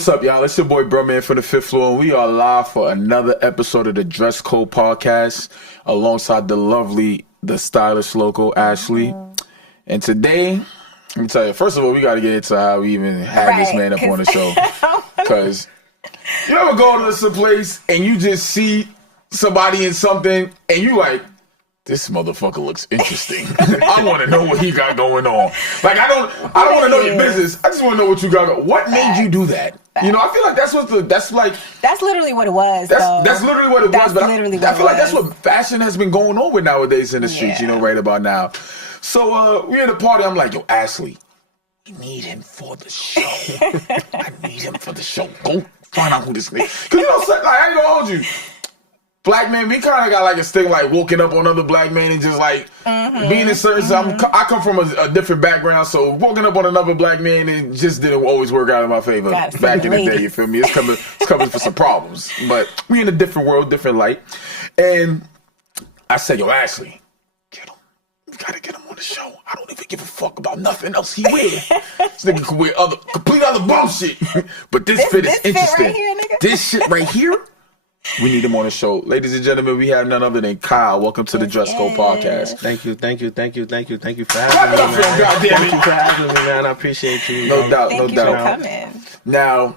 What's up, y'all? It's your boy Bruhman from the Fifth Floor, and we are live for another episode of the Dress Code Podcast alongside the lovely, the stylish local Ashley. And today, let me tell you, first of all, we got to get into how we even had this man up on the show. Because you ever go to some place and you just see somebody in something and you like, this motherfucker looks interesting. I want to know what he got going on. Like, I don't want to know your business. I just want to know what you got going on. What made you do that? You know, I feel like that's literally what it was. That's literally what it was. But I feel like that's what fashion has been going on with nowadays in the streets, you know, right about now. So we're at a party. I'm like, yo, Ashley, we need him for the show. I need him for the show. Go find out who this nigga. Because, you know, like, I ain't gonna hold you. Black men, we kind of got like a stigma, like walking up on other black men and just like being in certain. I come from a different background, so walking up on another black man, it just didn't always work out in my favor back in the day. You feel me? It's coming for some problems, but we in a different world, different light. And I said, "Yo, Ashley, get him. We gotta get him on the show. I don't even give a fuck about nothing else he wear. This nigga can wear complete other bum shit, but this fit is interesting. Right here, nigga. This shit right here." We need him on the show. Ladies and gentlemen, we have none other than Kyle. Welcome to the Dress Code Podcast. Thank you for having me, man. Thank you for having me, man. I appreciate you. No doubt. Thank you for coming. Now,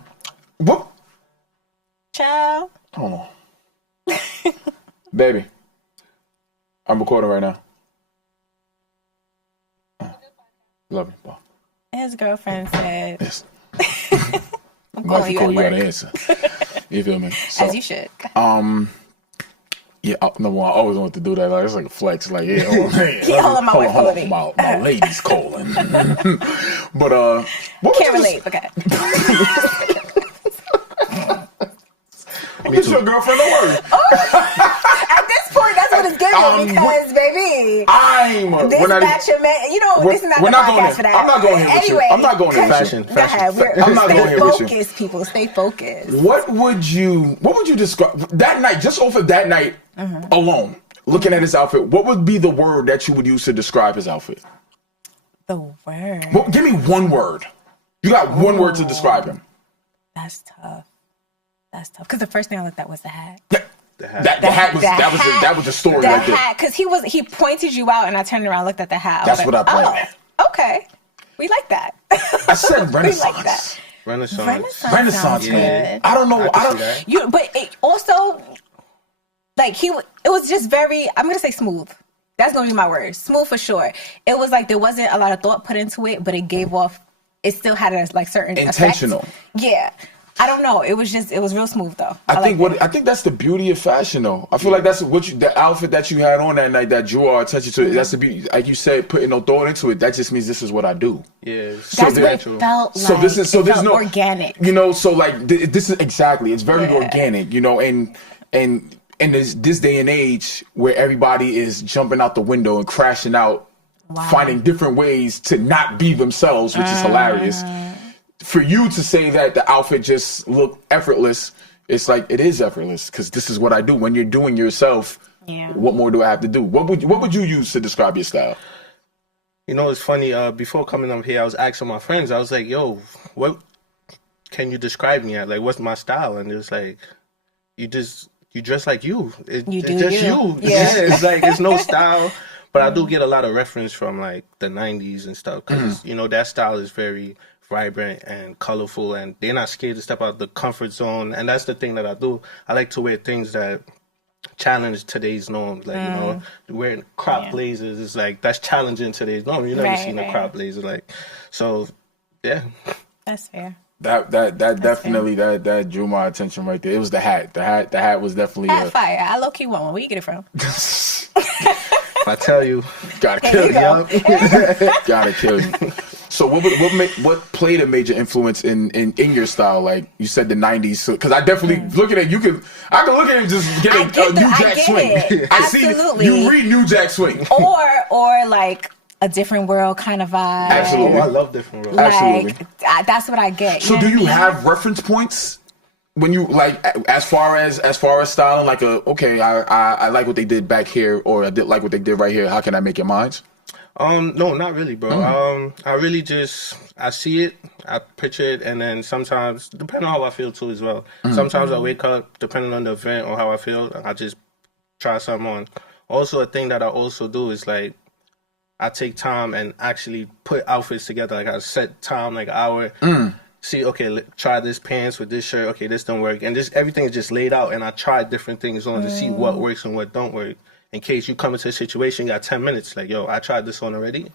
what? Ciao. Hold on. Baby, I'm recording right now. Love you. Bye. His girlfriend said, Yes. I'm calling you at work. You gotta answer. You feel me? So, as you should. Yeah, no, I always want to do that. Like, it's like a flex. Like, yeah, hold on, my lady's calling. But can't relate. Okay. It's your girlfriend. Don't worry. At this point, that's what it's giving because, baby, this batch of men. You know, this is not the podcast for that. I'm not going here with you. I'm not going here with you. Fashion. I'm not going here with you. Stay focused, people. Stay focused. What would you describe that night? Just off of that night alone, looking at his outfit, what would be the word that you would use to describe his outfit? The word. Well, give me one word. You got one word to describe him. That's tough. Because the first thing I looked at was the hat. Yeah. That was the story right there. Hat, because he pointed you out, and I turned around and looked at the hat. That's what I played. Oh, okay. We like that. I said Renaissance. We like that. Renaissance, man. I don't know. But it also, like, it was just very, I'm going to say smooth. That's going to be my word. Smooth for sure. It was like there wasn't a lot of thought put into it, but it gave off, it still had a like certain intentional effect. Yeah. I don't know. It was real smooth though. I think that's the beauty of fashion though. I feel like that's the outfit that you had on that night that drew our attention to it. That's the beauty. Like you said, putting no thought into it. That just means this is what I do. Yeah. That's what it felt like. There's no organic. You know, so like this is exactly. It's very organic. You know, and this day and age where everybody is jumping out the window and crashing out, finding different ways to not be themselves, which is hilarious. For you to say that the outfit just looked effortless, it's like it is effortless because this is what I do. When you're doing yourself, what more do I have to do? What would you use to describe your style? You know, it's funny. Before coming up here, I was asking my friends. I was like, "Yo, what can you describe me at? Like, what's my style?" And it's like, you dress like you. It's just you. Yeah, it's like it's no style. But I do get a lot of reference from like the '90s and stuff because you know that style is very vibrant and colorful, and they're not scared to step out the comfort zone. And that's the thing that I do. I like to wear things that challenge today's norms. Like, you know, wearing crop blazers is like, that's challenging today's norm. You never seen a crop blazer. Like, so, yeah. That's fair. That definitely that drew my attention right there. It was the hat. The hat was definitely fire. I low key want one. Where you get it from? If I tell you, gotta kill you. Gotta kill you. So what played a major influence in your style? Like you said, the '90s. Because I definitely looking at I can look at it and just get a New Jack Swing. I see you read New Jack Swing. Or like a different world kind of vibe. Absolutely, I love different world. Absolutely, that's what I get. So do you have reference points when you like as far as styling? Like I like what they did back here, or I did like what they did right here. How can I make it mine? No, not really, bro. I really I see it, I picture it, and then sometimes, depending on how I feel too as well. Sometimes I wake up, depending on the event or how I feel, I just try something on. Also, a thing that I also do is like, I take time and actually put outfits together. Like I set time, like an hour. See, okay, try this pants with this shirt. Okay, this don't work, and everything is just laid out. And I try different things on to see what works and what don't work. In case you come into a situation, you got 10 minutes. Like, yo, I tried this on already.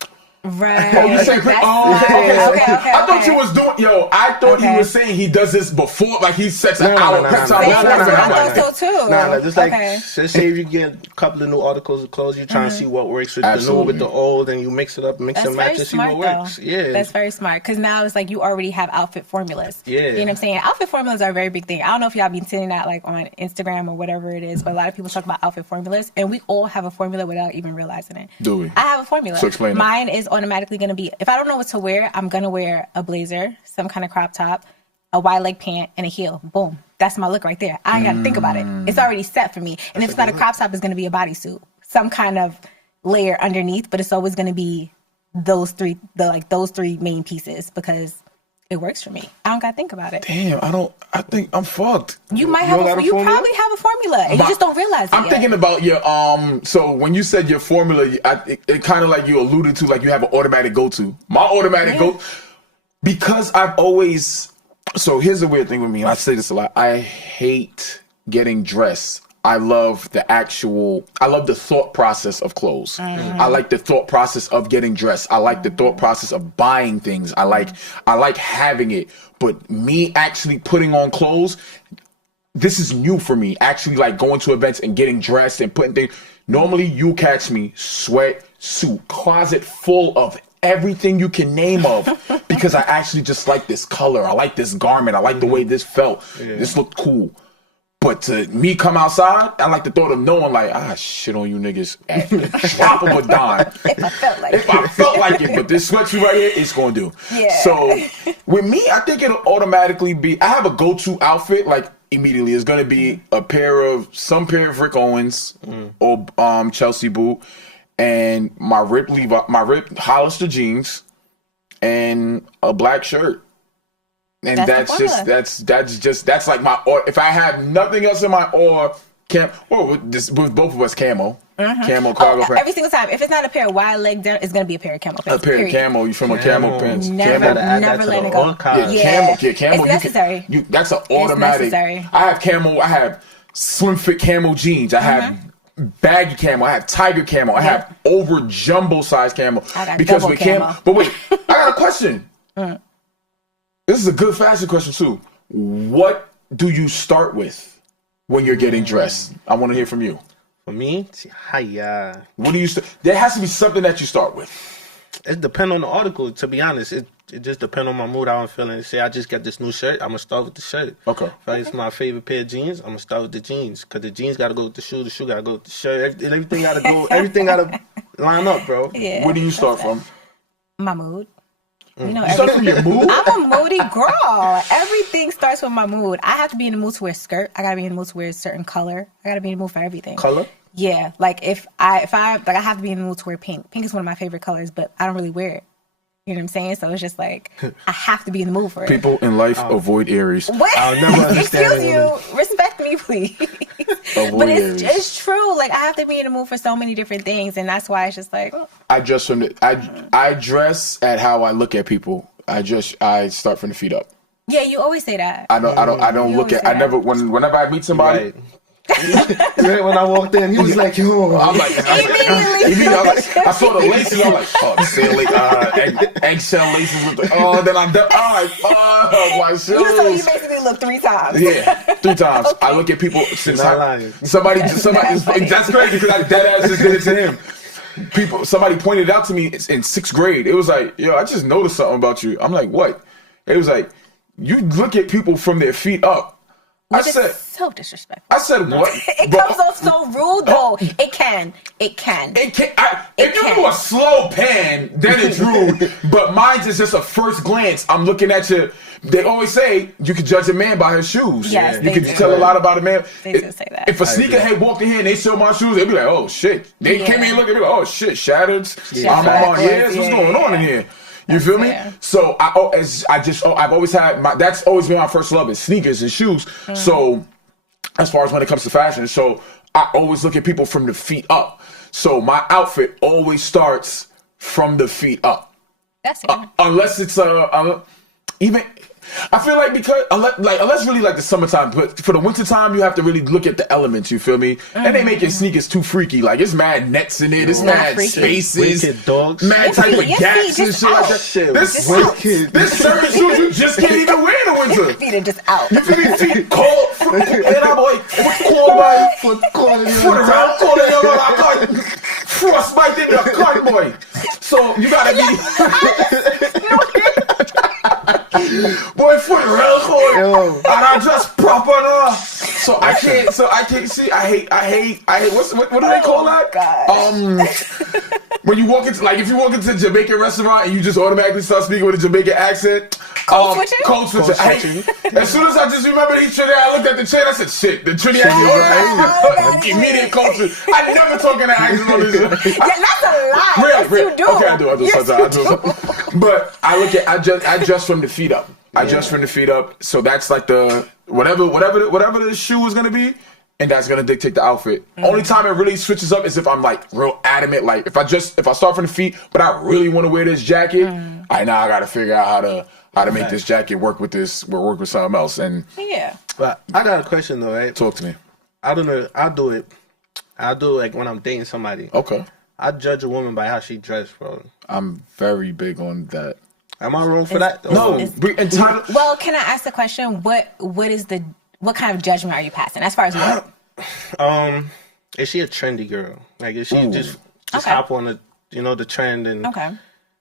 Right. Oh, you say, okay. I thought you was doing, I thought Okay. you were saying he does this before, like he sets an No, hour no, prep no, time. no, no, no, no, I no, thought so too. Nah, just like, Okay. let's say if you get a couple of new articles of clothes, you're trying to see what works with the Absolutely. new, with the old, and you mix it up, mix That's and match very and see smart, what works. though. Yeah. That's very smart. Because now it's like you already have outfit formulas. Yeah. You know what I'm saying? Outfit formulas are a very big thing. I don't know if y'all been seeing that like on Instagram or whatever it is, but a lot of people talk about outfit formulas, and we all have a formula without even realizing it. Do we? I have a formula. So explain it. Mine is automatically going to be, if I don't know what to wear, I'm going to wear a blazer, some kind of crop top, a wide leg pant, and a heel. Boom. That's my look right there. I ain't got to think about it. It's already set for me. And if it's not a crop top, it's going to be a bodysuit. Some kind of layer underneath, but it's always going to be those three main pieces because it works for me. I don't got to think about it. Damn, I think I'm fucked. You might You have don't got a you formula? probably have a formula and you just don't realize it I'm yet. thinking about your so when you said your formula, it kind of like you alluded to, like you have an automatic go-to. My automatic go, because I've always. So here's the weird thing with me. And I say this a lot. I hate getting dressed. I love the thought process of clothes. I like the thought process of getting dressed. I like the thought process of buying things. I like having it. But me actually putting on clothes, this is new for me. Actually, like going to events and getting dressed and putting things. Normally, you catch me sweat, suit, closet full of everything you can name of because I actually just like this color. I like this garment. I like the way this felt. This looked cool. But to me come outside, I like the thought of knowing like, shit on you niggas at the drop of a dime. If I felt like If I felt like it, but this sweatshirt right here, it's gonna do. Yeah. So with me, I think it'll automatically be, I have a go-to outfit, like immediately. It's gonna be a pair of Rick Owens or Chelsea boot and my ripped Hollister jeans and a black shirt. And That's the that's like my, or if I have nothing else in my with both of us camo cargo pants. every single time. If it's not a pair of wide leg down, it's gonna be a pair of camo pants. A pair of period. camo, you from a camo pants. Never, Camo. never let it go. Camo. It's You necessary. that's an automatic. necessary. I have camo. I have slim fit camo jeans. I have baggy camo. I have tiger camo. I have over jumbo size camo. I got because double with camo. camo. But wait, I got a question. This is a good fashion question too. What do you start with when you're getting dressed? I want to hear from you. For me, hiya. What do you? There has to be something that you start with. It depends on the article. To be honest, it just depends on my mood, how I'm feeling. Say I just got this new shirt, I'm gonna start with the shirt. Okay. If it's my favorite pair of jeans, I'm gonna start with the jeans, cause the jeans gotta go with the shoe gotta go with the shirt. Everything gotta go. Everything gotta line up, bro. Yeah. Where do you start from? My mood. You know, You start from your mood. I'm a moody girl. Everything starts with my mood. I have to be in the mood to wear a skirt. I gotta be in the mood to wear a certain color. I gotta be in the mood for everything. Color? Yeah, like if I I have to be in the mood to wear pink. Pink is one of my favorite colors, but I don't really wear it. You know what I'm saying? So it's just like I have to be in the mood for it. People in life avoid Aries. What? I'll never understand Excuse you. Respect me, please. Avoid But Aries. it's true. Like I have to be in the mood for so many different things, and that's why it's just like I dress from I dress at how I look at people. I start from the feet up. yeah. You always say that. I don't You look always at. say I that. never whenever I meet somebody. Right. Right when I walked in, he was like, "Yo." I'm like, I saw the laces. I'm like, eggshell laces with the. Oh, then I'm like, my shoes. So you basically look 3 times. Yeah, 3 times. I look at people since Not lying. somebody. That's funny. That's crazy because I dead ass just did it to him. Somebody pointed it out to me in 6th grade. It was like, yo, I just noticed something about you. I'm like, what? It was like, you look at people from their feet up. Which is so disrespectful. I said what? It comes off so rude, though. It can. If you do a slow pan, then it's rude. But mine's is just a first glance. I'm looking at you. They always say you can judge a man by his shoes. Yes, you can tell a lot about a man. They do say that. If a sneakerhead walked in here and they saw my shoes, they'd be like, "Oh shit!" They came in and looked at me like, "Oh shit, shattered." I'm on what's going on in here? You feel me? So I've always had that's always been my first love is sneakers and shoes. So as far as when it comes to fashion, so I always look at people from the feet up. So my outfit always starts from the feet up. That's unless it's even. I feel like because unless really like the summertime, but for the wintertime you have to really look at the elements. You feel me? And they making sneakers too freaky. Like it's mad nets in it. It's mad spaces. Mad type of gaps and shit like that. There's certain shoes you just can't even wear in the winter. Feet are just out. You feel me? Feet cold. And I'm like, what's cold about foot cold in your cut? Frostbite in your cut, boy. So you gotta be. Boy, foot real cold, and I just proper now. So I can't see. I hate. What do they call that? When you walk into if you walk into a Jamaican restaurant and you just automatically start speaking with a Jamaican accent. Code switching. As soon as I just remember these Trinidad, I looked at the chain. I said, "Shit, the Trinidad immediate culture." I never talk in an accent on this. Yeah, that's a lie. Really? Yes, you do. Okay, I do sometimes. But I dress from the feet up. I dress from the feet up. So that's like the whatever the shoe is gonna be, and that's gonna dictate the outfit. Only time it really switches up is if I'm like real adamant. Like if I start from the feet, but I really want to wear this jacket, I gotta figure out how to make this jacket work with something else. And But I got a question though, right? Talk to me. I don't know. I'll do it like when I'm dating somebody. Okay. I judge a woman by how she dressed, bro. I'm very big on that. Am I wrong for that? No. Well, can I ask the question? What kind of judgment are you passing as far as what? Is she a trendy girl? Like, is she just hop on the trend and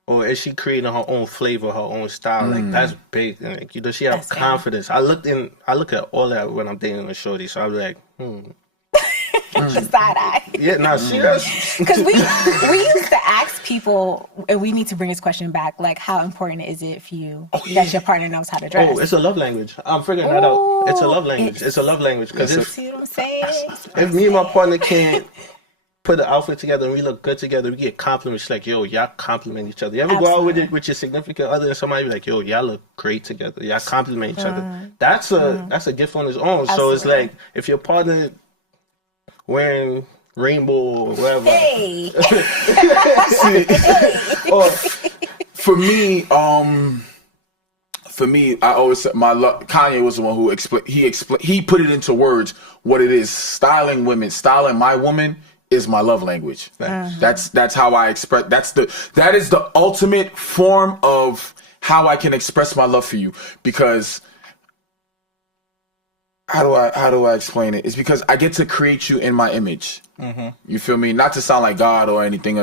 or is she creating her own flavor, her own style? Like that's big. Like, does she have confidence? I look at all that when I'm dating a shorty, so I'm like, The side eye. Yeah, serious. Because we used to ask people, and we need to bring this question back, like, how important is it for you that your partner knows how to dress? Oh, it's a love language. I'm figuring that out. It's a love language. It's a love language. Because see what I'm saying? If me and my partner can't put the outfit together and we look good together, we get compliments like, yo, y'all compliment each other. You ever go out with your significant other and somebody be like, yo, y'all look great together. Y'all compliment each other. That's a gift on its own. Absolutely. So it's like, if your partner wearing rainbow or whatever. Hey. For me, I always said Kanye was the one who he put it into words what it is. Styling my woman is my love language. That's how I express. That is the ultimate form of how I can express my love for you. Because how do I explain it? It's because I get to create you in my image. You feel me? Not to sound like God or anything,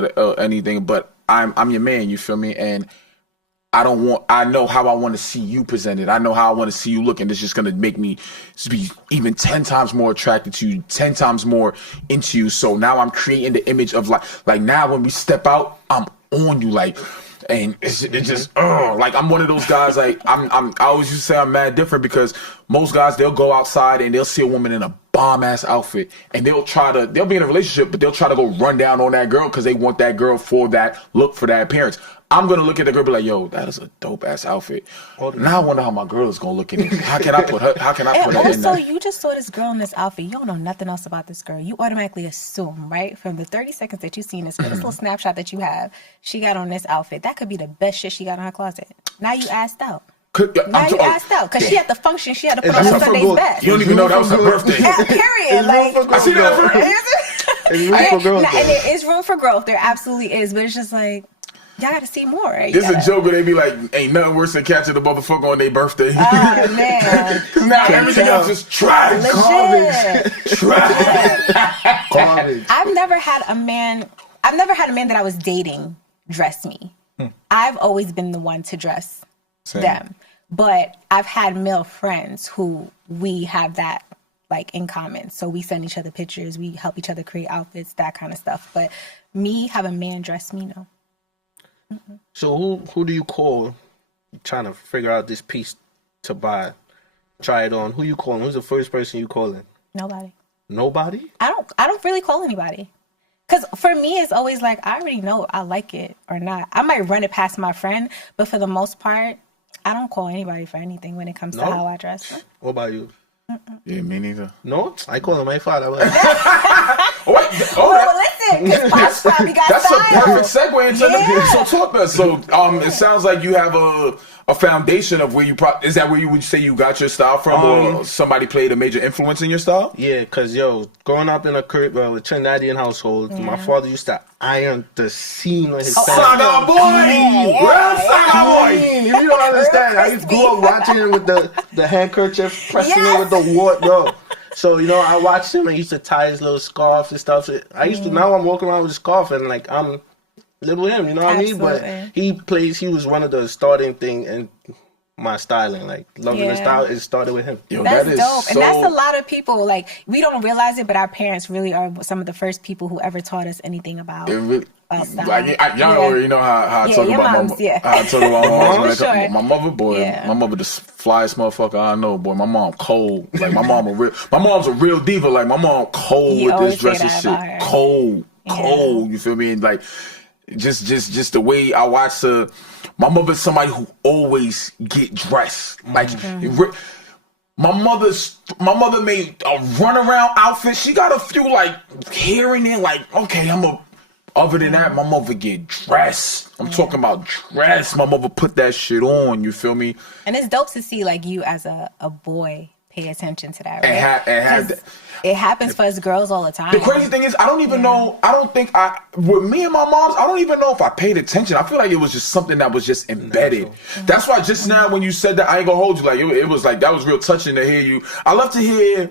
but I'm your man. You feel me? And I know how I want to see you presented. I know how I want to see you look, and it's just gonna make me be even 10 times more attracted to you, 10 times more into you. So now I'm creating the image of like now when we step out, I'm on you and it just like I'm one of those guys. Like I always used to say I'm mad different because most guys, they'll go outside and they'll see a woman in a bomb ass outfit and they'll be in a relationship, but they'll try to go run down on that girl because they want that girl for that look, for that appearance. I'm gonna look at the girl and be like, yo, that is a dope ass outfit. Now I wonder how my girl is gonna look at it. How can I put her in there? You just saw this girl in this outfit. You don't know nothing else about this girl. You automatically assume, right? From the 30 seconds that you've seen this girl, this little snapshot that you have, she got on this outfit. That could be the best shit she got in her closet. Now you asked out. Asked out because she had the function. She had to put on her Sunday's best. You don't even know that was her birthday. Period. I see that. There's room for growth. And there is room for growth. There absolutely is. But it's just like, y'all gotta see more, right? This is a joke where they be like, ain't nothing worse than catching the motherfucker on their birthday. Oh, man. Because now everything else is trash. Garbage. I've never had a man that I was dating dress me. I've always been the one to dress them. But I've had male friends who we have that like in common. So we send each other pictures, we help each other create outfits, that kind of stuff. But me have a man dress me, no. Mm-mm. So who do you call trying to figure out this piece to buy, try it on? Who you calling? Who's the first person you calling? Nobody. Nobody? I don't really call anybody. Because for me, it's always like, I already know I like it or not. I might run it past my friend, but for the most part, I don't call anybody for anything when it comes to how I dress. What about you? Yeah, me neither. No, I call him my father. Well, listen, because Pops probably got that's style. a perfect segue into Yeah. so talk to us. So it sounds like you have a foundation of where you is that where you would say you got your style from, or somebody played a major influence in your style? Yeah, because growing up in a Trinidadian household, my father used to iron the seam on his pants. Saga boy! Well, Saga boy! If you don't understand, I used to grow up watching him with the handkerchief, pressing it with the wart, bro. So, I watched him and he used to tie his little scarf and stuff. So now I'm walking around with a scarf and like I'm little him, you know what I mean? But he was one of the starting thing in my styling, like loving the style. It started with him. Yo, That's that is dope. so... And that's a lot of people, like, we don't realize it, but our parents really are some of the first people who ever taught us anything about style. Like y'all already know how I talk about moms, my mom. How I talk about my mom. Sure. My mother, boy, my mother the flyest motherfucker I know, boy. My mom cold. Like my mom's a real diva. Like my mom cold with this dress and shit. Cold. You feel me? And like just the way I watch her. My mother's somebody who always get dressed. Like my mother made a runaround outfit. She got a few like here and there. Like okay, other than that, my mother get dressed. I'm talking about dress. My mother put that shit on. You feel me? And it's dope to see like you as a boy pay attention to that, right? It happens for us girls all the time. The crazy thing is, I don't even know. I don't think with me and my moms, I don't even know if I paid attention. I feel like it was just something that was just embedded. That's why just now when you said that, I ain't gonna hold you. Like it was like that was real touching to hear you. I love to hear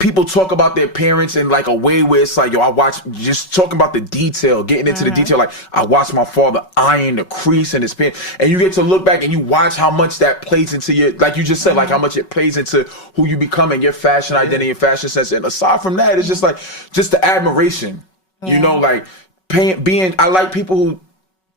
people talk about their parents in like a way where it's like, yo, I watch, just talking about the detail, getting into the detail. Like I watched my father iron the crease in his pants, and you get to look back and you watch how much that plays into your, like you just said, like how much it plays into who you become and your fashion identity and fashion sense. And aside from that, it's just like, just the admiration, you know, like I like people who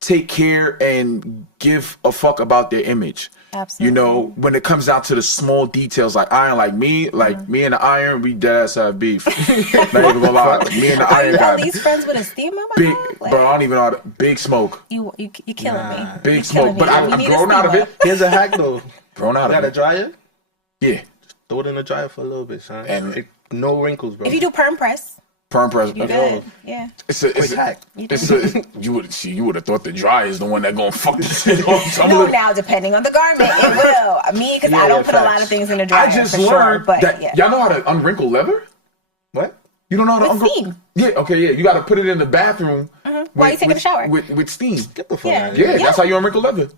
take care and give a fuck about their image. Absolutely. You know, when it comes down to the small details, like iron, like me and the iron, we dead ass have beef. Not even gonna lie, me and the iron Are got these friends with a steam in big, like, bro. I don't even know how to, big smoke. You killing me. Big You're smoke, killing but me. I'm We need grown a out of steamer. it. Here's a hack though. Grown out You of got a it. dryer? Yeah, Throw it in the dryer for a little bit, son. And- No wrinkles, bro. If you do perm press, perm press. you good. Yeah. It's a hack. you would have thought the dryer is the one that gonna fuck this shit up. No, now depending on the garment, it will. Me, because I don't put a lot of things in the dryer. I just for learned sure, but that y'all know how to unwrinkle leather. What? You don't know how to With unwrinkle? steam. Yeah, okay, yeah. You got to put it in the bathroom While you taking a shower. with steam. Get the fuck Yeah. out of here. Yeah, that's how you unwrinkle leather.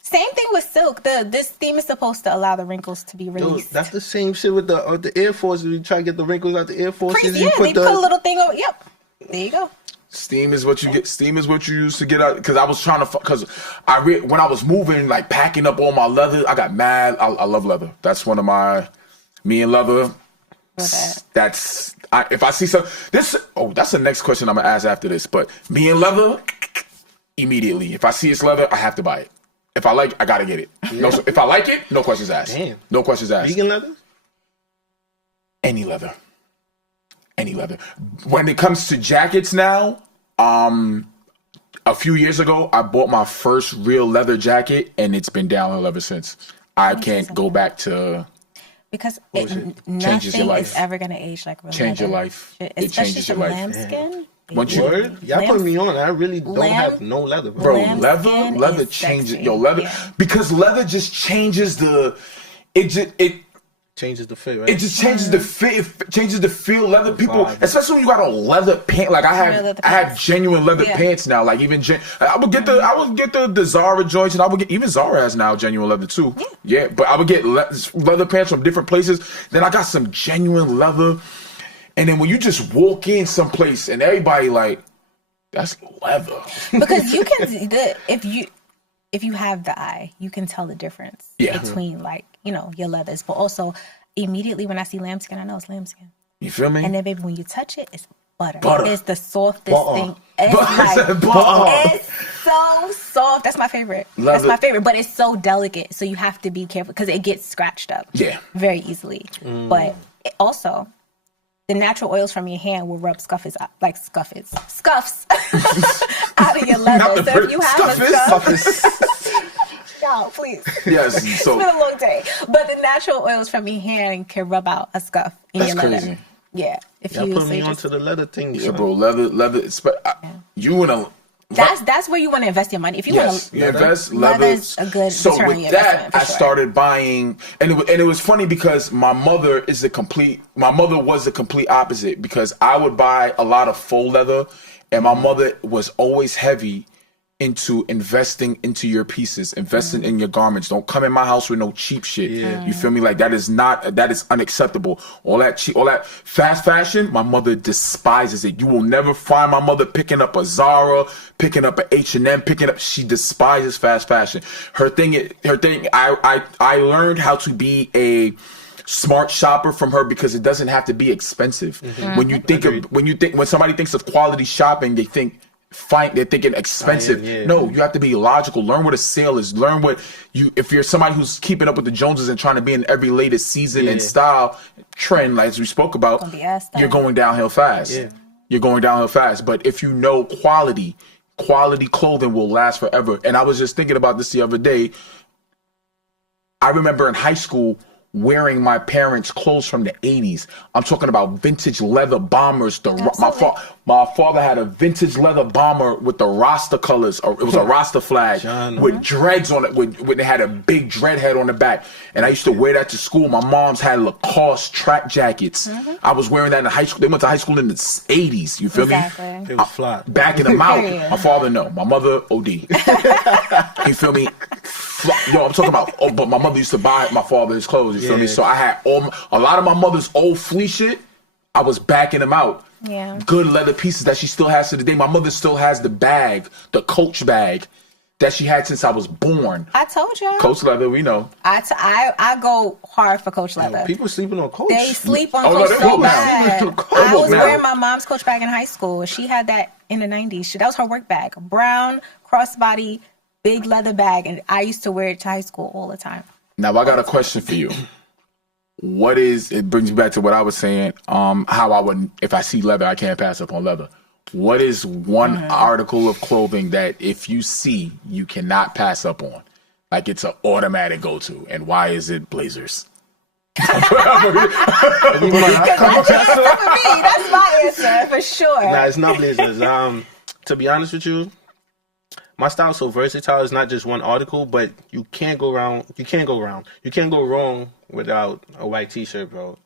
Same thing with silk. This steam is supposed to allow the wrinkles to be Yo, released. that's the same shit with the Air Force. You try to get the wrinkles out the Air Forces. Crazy, You yeah, they put put a little thing over. Yep. There you go. Steam is what you get. Steam is what you use to get out. Because I was trying to, because when I was moving, like packing up all my leather, I got mad. I love leather. That's one of me and leather. That's if I see that's the next question I'm gonna ask after this. But me and leather, immediately. If I see it's leather, I have to buy it. If I like, I gotta get it. No, if I like it, no questions asked. Damn. No questions asked. Vegan leather? Any leather. When it comes to jackets now, a few years ago, I bought my first real leather jacket, and it's been downhill ever since. I can't go back to. Because Changes your nothing life. is ever gonna age like real Change your leather. life. It Especially changes your some life. lambskin. Once you- Word? Y'all put me on. I really don't have no leather, bro. Bro, Lambskin leather is changes. sexy. Yo, leather, Yeah. because leather just changes it Changes the fit, right? just changes the fit. It changes the feel. Leather people, vibe. especially when you got a leather pant. Like I Real leather have pants. genuine leather Yeah. pants now. Like even I would get the Zara joints, and I would get, even Zara has now genuine leather too. Yeah, but I would get leather pants from different places. Then I got some genuine leather, and then when you just walk in someplace and everybody like, that's leather. Because you can if you have the eye, you can tell the difference Yeah. between like, you know, your leathers. But also immediately when I see lambskin, I know it's lambskin. You feel me? And then baby, when you touch it, it's butter. Butter. It's the softest Butter. thing. It's like Butter. it's so soft. That's my favorite. Love That's my it. favorite. But it's so delicate, so you have to be careful because it gets scratched up. Yeah. Very easily. But it also, the natural oils from your hand will rub scuffs out of your leather. So if you have a scuff, y'all, please. Yes. It's So been a long day. But the natural oils from your hand can rub out a scuff in That's your leather. crazy. Yeah. If Y'all you put so me you just- onto the leather thing. yeah, bro, leather. You in a that's where you want to invest your money. If you yes, want to you invest leather. leather's a good So return on with your that, investment, for I sure. started buying, and it was funny because my mother was the complete opposite because I would buy a lot of faux leather, and my mother was always heavy into investing into your pieces, investing in your garments. Don't come in my house with no cheap shit. Yeah. You feel me? Like that is unacceptable. All that cheap, all that fast fashion, my mother despises it. You will never find my mother picking up a Zara, picking up a H&M, she despises fast fashion. I learned how to be a smart shopper from her because it doesn't have to be expensive. When somebody thinks of quality shopping, they're thinking expensive. Yeah. No, you have to be logical. Learn what a sale is. Learn if you're somebody who's keeping up with the Joneses and trying to be in every latest season and style trend, like as we spoke about, Gonna be ass style. you're going downhill fast. Yeah. You're going downhill fast. But if you know quality clothing will last forever. And I was just thinking about this the other day. I remember in high school wearing my parents' clothes from the 80s. I'm talking about vintage leather bombers. My father had a vintage leather bomber with the Rasta colors, or it was a Rasta flag with dreads on it. When it had a big dread head on the back, and I used to wear that to school. My mom's had Lacoste track jackets. I was wearing that in high school. They went to high school in the 80s. You feel me? Exactly. It was fly. Backing them out. Period. My father, no. My mother, OD. You feel me? Yo, I'm talking about, but my mother used to buy my father his clothes, you feel me? So I had a lot of my mother's old fleece shit, I was backing them out. Yeah. Good leather pieces that she still has to this day. My mother still has the bag, the Coach bag, that she had since I was born. I told you. Coach leather, we know. I go hard for Coach leather. People sleeping on Coach. They sleep on Oh, no, Coach they so will now. bad. Coach I was now. wearing my mom's Coach bag in high school. She had that in the 90s. That was her work bag. Brown, crossbody, big leather bag. And I used to wear it to high school all the time. Now, I got a question for you. It brings me back to what I was saying, how I would, if I see leather, I can't pass up on leather. What is one article of clothing that if you see, you cannot pass up on? Like it's an automatic go-to. And why is it blazers? That's the answer for me. That's my answer for sure. Nah, it's not blazers. To be honest with you, my style is so versatile. It's not just one article, but you can't go wrong without a white t-shirt, bro.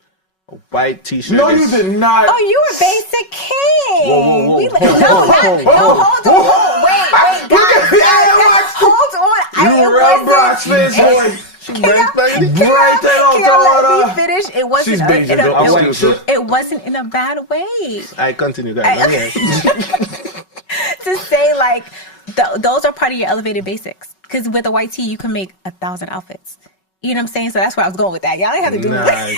A white t-shirt. No, you did not. Oh, you a basic king. Whoa, whoa. We Hold on. Wait, guys. Hold on. You real Bronx fans, boy. She break, baby. Break that Can I let on me finish? It wasn't She's Bayesian, though. I'm serious. it wasn't in a bad way. I continue, guys. To say like those are part of your elevated basics. Because with a white tee, you can make 1,000 outfits. You know what I'm saying? So that's where I was going with that. Y'all didn't have to do that.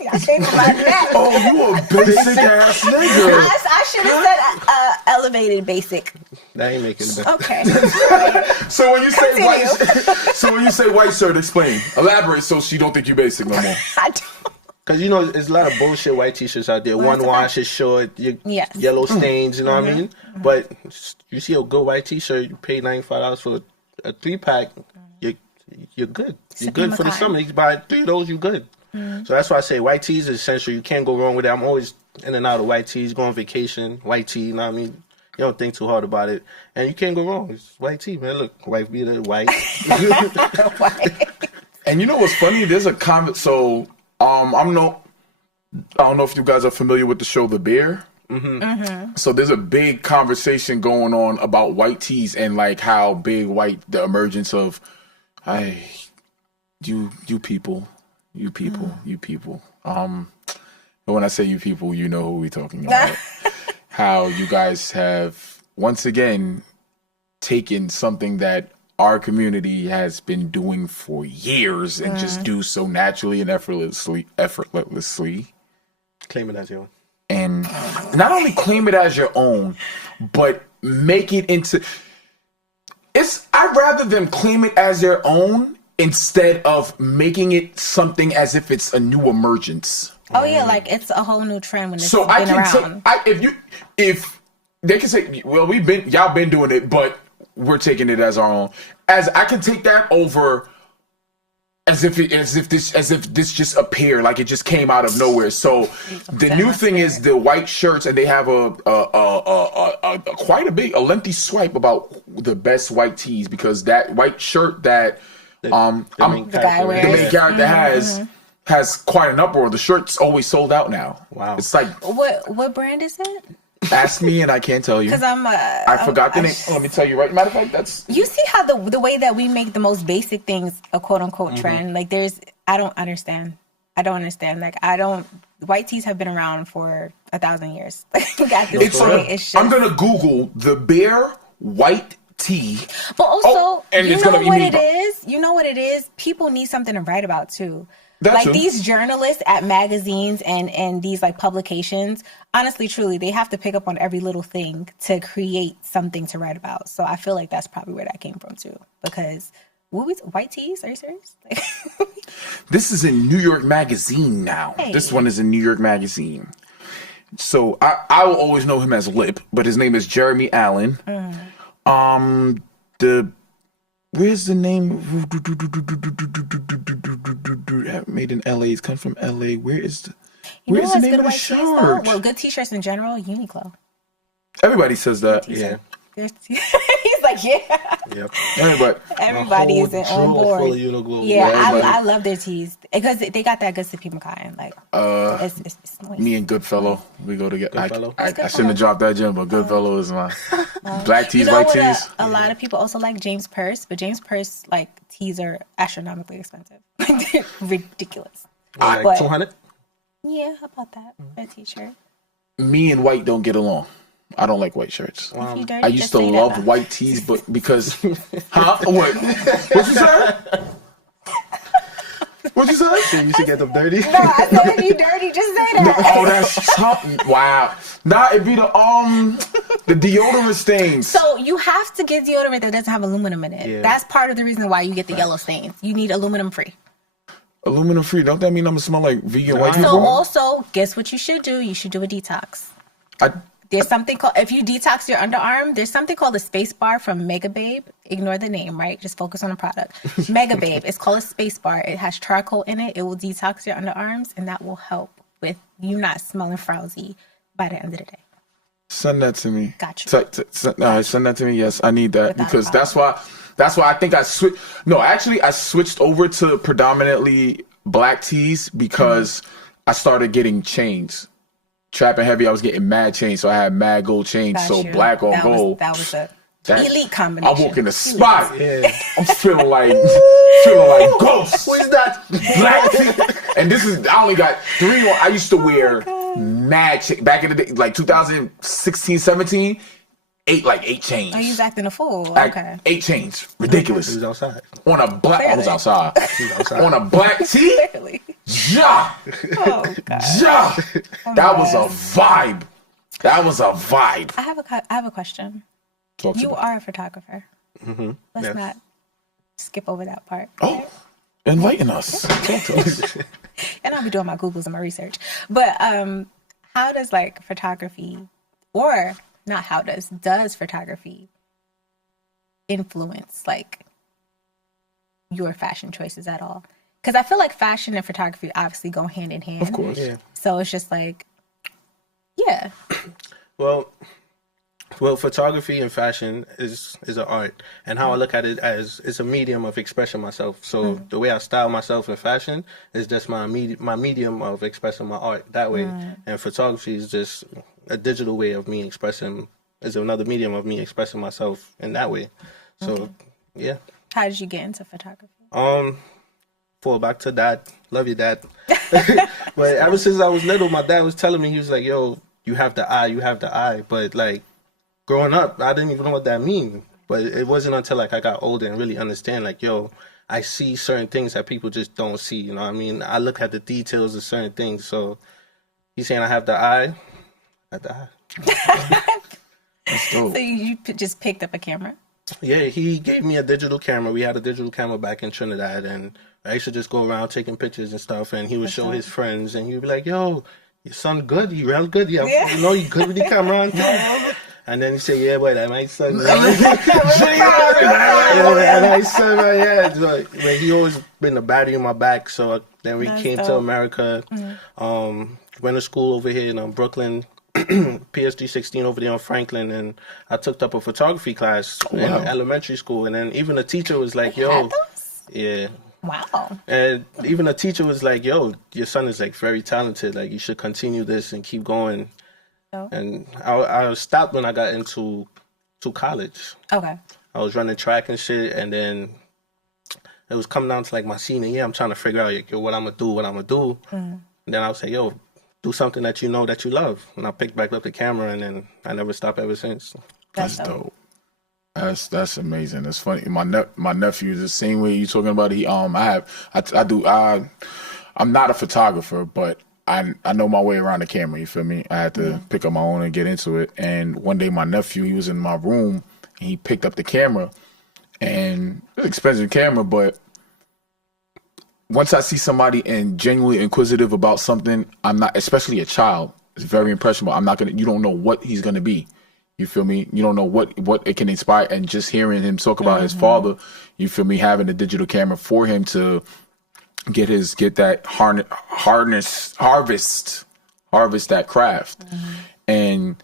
Y'all came to my neck. Oh, you a basic ass nigga. I should have said elevated basic. That ain't making it better. Okay. So when you say Continue. white shirt, explain. Elaborate so she don't think you basic no more. I don't. Because, you know, there's a lot of bullshit white t-shirts out there. One wash is short, Yes. yellow stains, you know what I mean? But you see a good white t-shirt, you pay $95 for a 3-pack, you're good. You're good for the summer. You can buy 3 of those, you're good. So that's why I say white tees is essential. You can't go wrong with it. I'm always in and out of white tees, go on vacation, white tee, you know what I mean? You don't think too hard about it. And you can't go wrong. It's white tee, man. Look, white beater, white. And you know what's funny? There's a comment. So I don't know if you guys are familiar with the show The Bear. So there's a big conversation going on about white tees and like how big the emergence of you people. And when I say you people, you know who we're talking about. How you guys have once again taken something that our community has been doing for years and just do so naturally and effortlessly. Claim it as your own. And not only claim it as your own, but make it into I'd rather them claim it as their own instead of making it something as if it's a new emergence. Oh yeah, like it's a whole new trend when it's So been I can around. if they can say, well, y'all been doing it, but we're taking it as our own. As I can take that over as if this just appeared, like it just came out of nowhere. So the new thing is the white shirts, and they have a quite a lengthy swipe about the best white tees, because that white shirt that The main guy wears. the main character has quite an uproar. The shirt's always sold out now. Wow. It's like, What brand is it? ask me and I can't tell you. Because I forgot the name. Let me tell you right. Matter of fact, that's... You see how the way that we make the most basic things a quote unquote trend. Like I don't understand. Like white tees have been around for 1,000 years. At this point, it's just... I'm gonna Google the bare white tee. But also, and you it's know gonna be what me. it is? You know what it is? People need something to write about too. That Like too. these journalists at magazines and these like publications, honestly, truly, they have to pick up on every little thing to create something to write about. So I feel like that's probably where that came from too. Because white tees? Are you serious? Like, This is in New York Magazine now. Hey. This one is in New York Magazine. So I will always know him as Lip, but his name is Jeremy Allen. Where's the name? Made in LA. It's come from LA. Where's the what's name good of the white tees, though? shirt? Well, good t-shirts in general, Uniqlo. Everybody says that. Yeah. He's like, yeah. Yep. Everybody is on Full board. of Uniqlo. Yeah, everybody. I love their tees because they got that good Supreme Kai. Like, it's nice. Me and Goodfellow, we go together. Goodfellow? I shouldn't have dropped that gem, but Goodfellow is my black tees, You know white what? tees. A lot of people also like James Purse, but James Purse like tees are astronomically expensive. They're ridiculous. Like But- 200? Yeah, how about that? A t-shirt. Me and white don't get along. I don't like white shirts. If you dirty, I used just to say that, love though. white tees, but because, huh? What? What you said? What you said? You used to get them dirty? No, I said if you dirty, just say that. Oh, that's tough. Wow. Nah, it'd be the deodorant stains. So you have to get deodorant that doesn't have aluminum in it. Yeah. That's part of the reason why you get the yellow stains. You need aluminum free. Aluminum free. Don't that mean I'm gonna smell like vegan white So people? also, guess what you should do? You should do a detox. I, There's something called, if you detox your underarm, there's something called a space bar from Mega Babe. Ignore the name, right? Just focus on the product. Mega Babe. It's called a space bar. It has charcoal in it. It will detox your underarms, and that will help with you not smelling frowsy by the end of the day. send that to me. Got you. Send that to me. Yes, I need that Without because a that's why I think I switched. No, actually, I switched over to predominantly black tees because I started getting chains. Trapping heavy, I was getting mad chains, so I had mad gold chains. Got So you. black on that gold. that was a That- elite combination. I walk in the spot. Yeah. I'm feeling like ghosts. Who is that? Black tee. And this is, I only got 3 on. I used to wear mad back in the day, like 2016, 17. 8 chains. Oh, you was acting a fool. Like, Okay. 8 chains. He Ridiculous. was outside. On a black, I was Clearly. outside. He was outside. On a black tee, Clearly. yeah, Oh, God. yeah. That was a vibe. That was a vibe. I have a question. Talk to You me. are a photographer. Mm-hmm. Let's Yes. not skip over that part. Oh, enlighten us. Talk to us. And I'll be doing my Googles and my research. But how does like photography, or not how does photography influence like your fashion choices at all? Because I feel like fashion and photography obviously go hand in hand. Of course. Yeah. So it's just like, yeah. Well, photography and fashion is an art, and how I look at it as it's a medium of expressing myself. So the way I style myself in fashion is just my medium of expressing my art that way, and photography is just a digital way of me expressing. Is another medium of me expressing myself in that way. So yeah. How did you get into photography? Fall back to dad. Love you, dad. But ever since I was little, my dad was telling me, he was like, "Yo, you have the eye, you have the eye." But like growing up, I didn't even know what that mean. But it wasn't until like I got older and really understand, like, yo, I see certain things that people just don't see. You know what I mean? I look at the details of certain things. So he's saying I have the eye. At the eye. That's dope. So you just picked up a camera? Yeah, he gave me a digital camera. We had a digital camera back in Trinidad, and I used to just go around taking pictures and stuff. And he would show his friends, and he'd be like, "Yo, your son good? He real good? Yeah, you know, you good with the camera and stuff." And then he said, "Yeah, boy, that my son." Yeah, my son, yeah. So, but he always been a battery in my back. So then we came to America. Went to school over here in Brooklyn. PSG 16 over there on Franklin, and I took up a photography class in elementary school, and then even the teacher was like, "Yo, yeah, wow." And even the teacher was like, "Yo, your son is like very talented. Like you should continue this and keep going." Oh. And I stopped when I got into college. Okay. I was running track and shit, and then it was coming down to like my senior year. I'm trying to figure out like, yo, what I'm gonna do. And then I was like, "Yo, do something that you know that you love." And I picked back up the camera, and then I never stopped ever since. That's dope. That's amazing. That's funny. My nephew is the same way you talking about. I'm not a photographer, but I know my way around the camera. You feel me? I had to pick up my own and get into it. And one day my nephew, he was in my room and he picked up the camera, and it was an expensive camera, but once I see somebody and genuinely inquisitive about something, I'm not, especially a child, it's very impressionable. You don't know what he's going to be. You feel me? You don't know what it can inspire. And just hearing him talk about his father, you feel me, having a digital camera for him to get that harvest that craft. And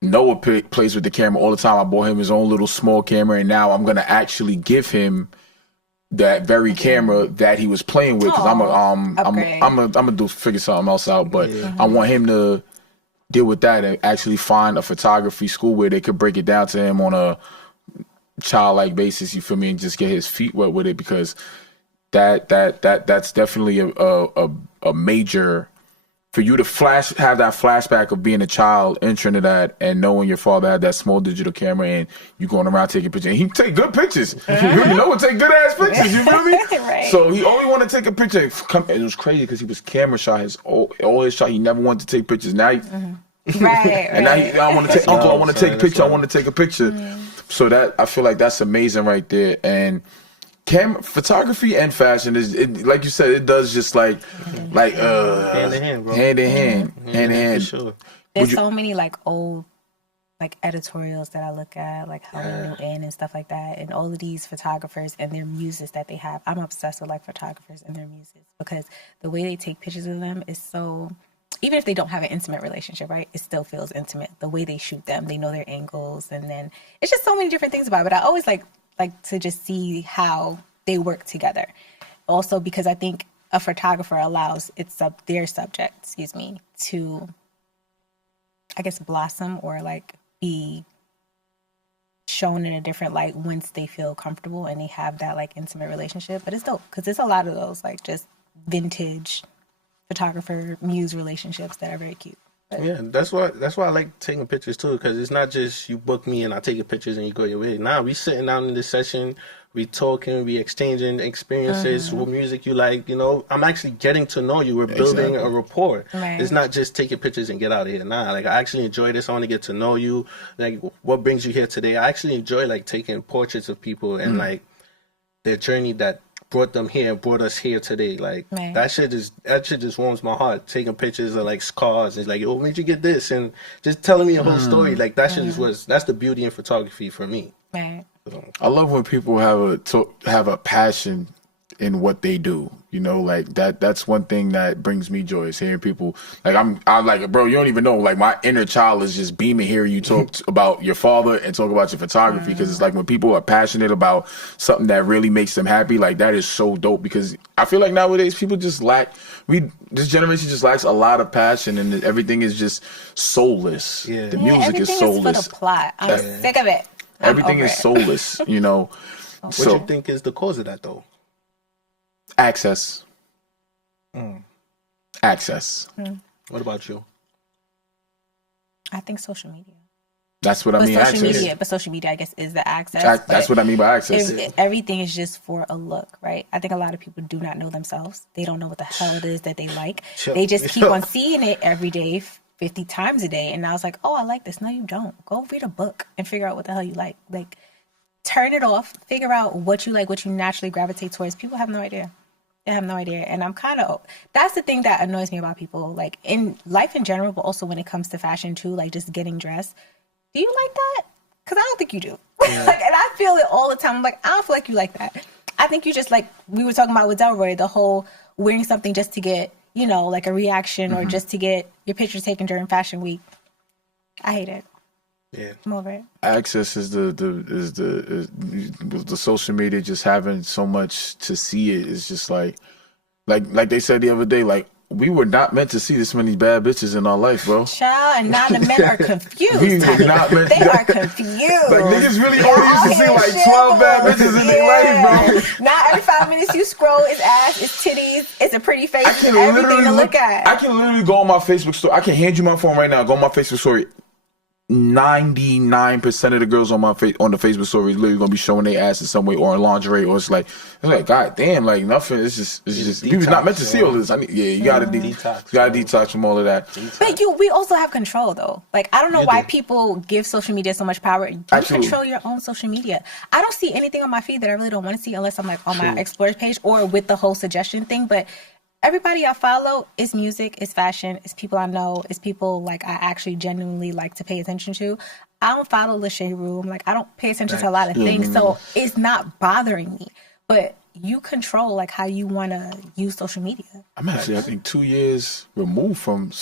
Noah plays with the camera all the time. I bought him his own little small camera, and now I'm going to actually give him that very camera that he was playing with, because I'm gonna figure something else out, but I want him to deal with that and actually find a photography school where they could break it down to him on a childlike basis, you feel me, and just get his feet wet with it, because that's definitely a major, for you to have that flashback of being a child in Trinidad and knowing your father had that small digital camera and you going around taking pictures. And he take good pictures. You know, take good ass pictures. You feel me? Right. So he only wanted to take a picture. It was crazy because he was camera shy. All his shot, he never wanted to take pictures. Now, Right. Now I want to take uncle. I want to take a picture. I want to take a picture. So I feel like that's amazing right there. And photography and fashion is, like you said, it does just like hand in hand, bro. Hand in hand. For sure. There's so many like old like editorials that I look at, like Helen Newton and stuff like that, and all of these photographers and their muses that they have. I'm obsessed with like photographers and their muses, because the way they take pictures of them is so, even if they don't have an intimate relationship, right, it still feels intimate. The way they shoot them, they know their angles, and then it's just so many different things about it. But I always like to just see how they work together. Also, because I think a photographer allows their subject, to, I guess, blossom or like be shown in a different light once they feel comfortable and they have that like intimate relationship. But it's dope because there's a lot of those like just vintage photographer muse relationships that are very cute. But yeah, that's why I like taking pictures too, because it's not just you book me and I take your pictures and you go your way. Nah, we sitting down in this session, we talking, we exchanging experiences, what music you like. You know, I'm actually getting to know you. We're building a rapport. Right. It's not just take your pictures and get out of here. Nah, like I actually enjoy this. I want to get to know you. Like, what brings you here today? I actually enjoy like taking portraits of people and like their journey that brought them here, brought us here today. Like that shit just warms my heart. Taking pictures of like scars and like, what made you get this? And just telling me a whole story. Like that shit that's the beauty in photography for me. right. I love when people have a passion in what they do. You know, like that's one thing that brings me joy, is hearing people like I'm like, bro, you don't even know, like my inner child is just beaming hearing you talk about your father and talk about your photography, because it's like when people are passionate about something that really makes them happy, like that is so dope, because I feel like nowadays people just this generation just lacks a lot of passion, and everything is just soulless. Yeah. The music is soulless. Is for the plot. I'm sick of it. Everything is soulless, you know. What do you think is the cause of that though? Access. Access. What about you? I think social media. That's what I mean. But social media, I guess, is the access. That's what I mean by access. Everything is just for a look, right? I think a lot of people do not know themselves. They don't know what the hell it is that they like. They just keep on seeing it every day, 50 times a day. And I was like, oh, I like this. No, you don't. Go read a book and figure out what the hell you like. Like, turn it off. Figure out what you like, what you naturally gravitate towards. People have no idea. They have no idea. And I'm kind of, that's the thing that annoys me about people. Like, in life in general, but also when it comes to fashion too, like just getting dressed. Do you like that? Because I don't think you do. Yeah. Like, and I feel it all the time. I'm like, I don't feel like you like that. I think you just like, we were talking about with Delroy, the whole wearing something just to get, you know, like a reaction or just to get your picture taken during Fashion Week. I hate it. Yeah, I'm over it. Access is the social media, just having so much to see it. It's just like they said the other day, like, we were not meant to see this many bad bitches in our life, bro. Child, and now the men are confused. We were not meant They are confused. Like, niggas really only used to see like 12 bad bitches in their life, bro. Now every 5 minutes you scroll, it's ass, it's titties, it's a pretty face, it's everything to look at. I can literally go on my Facebook story. I can hand you my phone right now. Go on my Facebook story. 99% of the girls on the Facebook story is literally gonna be showing their ass in some way or in lingerie, or it's like god damn, like nothing. It's just you was not meant to see all this. You gotta detox. You gotta detox from all of that. But we also have control though. Like, I don't know why people give social media so much power. You control your own social media. I don't see anything on my feed that I really don't want to see unless I'm like on my Explore page or with the whole suggestion thing. But everybody I follow is music, is fashion, is people I know, is people like I actually genuinely like to pay attention to. I don't follow the Shade Room. Like, I don't pay attention to a lot of things, so it's not bothering me. But you control like how you want to use social media. I'm actually, I think, 2 years removed from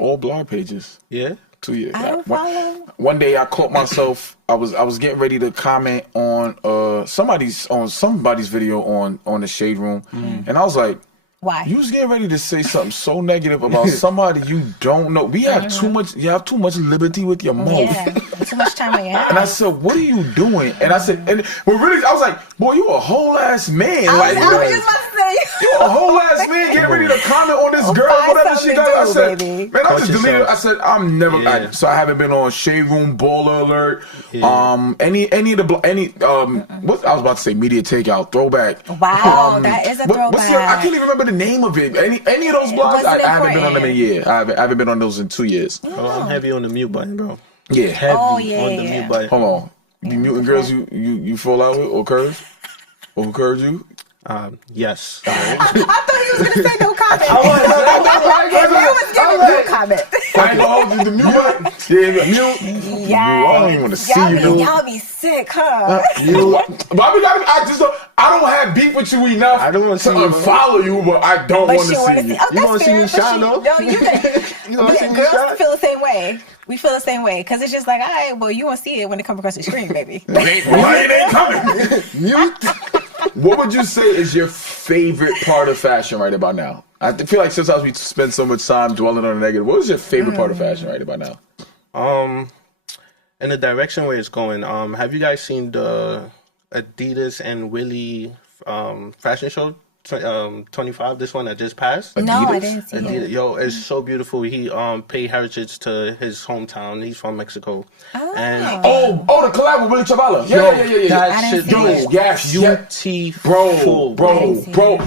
all blog pages. Yeah. 2 years. I don't follow. One day I caught myself. I was getting ready to comment on somebody's video on the Shade Room, and I was like, why? You was getting ready to say something so negative about somebody you don't know. You have too much liberty with your mouth. Yeah, too much time on your hands. And I said, what are you doing? And I said, I was like, boy, you a whole ass man. I was just about to say. You a whole ass man getting ready to comment on this girl, whatever she does. I said, man, I just deleted it. I said, I'm never, so I haven't been on Shade Room, Baller Alert, any of the, what I was about to say, Media Takeout, Throwback. Wow, that is a throwback. I can't even remember the name of it. Any of those blogs? I haven't been on them in a year. I haven't been on those in 2 years. Oh, I'm heavy on the mute button, bro. Yeah. Heavy on the mute button. Hold on. You muting girls you fall out with or curves? Or who curves you? Yes. I thought he was going to say no comment. He was giving no comment. I ain't gonna hold you the mute button. Yeah, mute. Yeah. I don't even want to see you. Y'all be sick, huh? I don't have beef with you enough I don't want to unfollow you, but I don't want to see you. You want to see me shine, though? No, you want to see me shine? Girls feel the same way. We feel the same way because it's just like, all right, well, you won't see it when it comes across the screen, baby. It ain't coming. Mute. What would you say is your favorite part of fashion right about now? I feel like sometimes we spend so much time dwelling on the negative. What is your favorite part of fashion right about now? In the direction where it's going, have you guys seen the Adidas and Willie fashion show 25? This one that just passed. No, I didn't see it. Yo, it's so beautiful. He paid heritage to his hometown. He's from Mexico. Oh. And the collab with Willie Chavala. Yeah. That shit, beautiful, bro.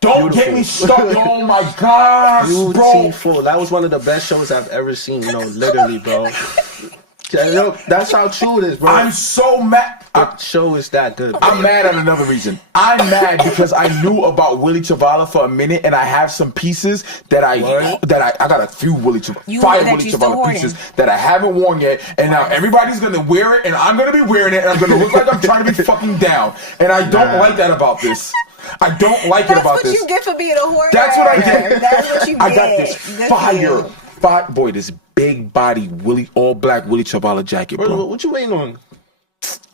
Don't get me stuck. Oh my gosh, beautiful. Bro. That was one of the best shows I've ever seen. Literally, bro. That's how true it is, bro. I'm so mad. The show is that good, bro. I'm mad at another reason. I'm mad because I knew about Willie Chavala for a minute, and I have some pieces that I got a few Willie Chavala pieces that I haven't worn yet, and now everybody's gonna wear it, and I'm gonna be wearing it, and I'm gonna look like I'm trying to be fucking down, and I don't like that about this. I don't like it about this. That's what you get for being a whore. That's what I get. That's what you get. I got this fire. Boy, this big body all black Willie Chavala jacket, bro. What you waiting on?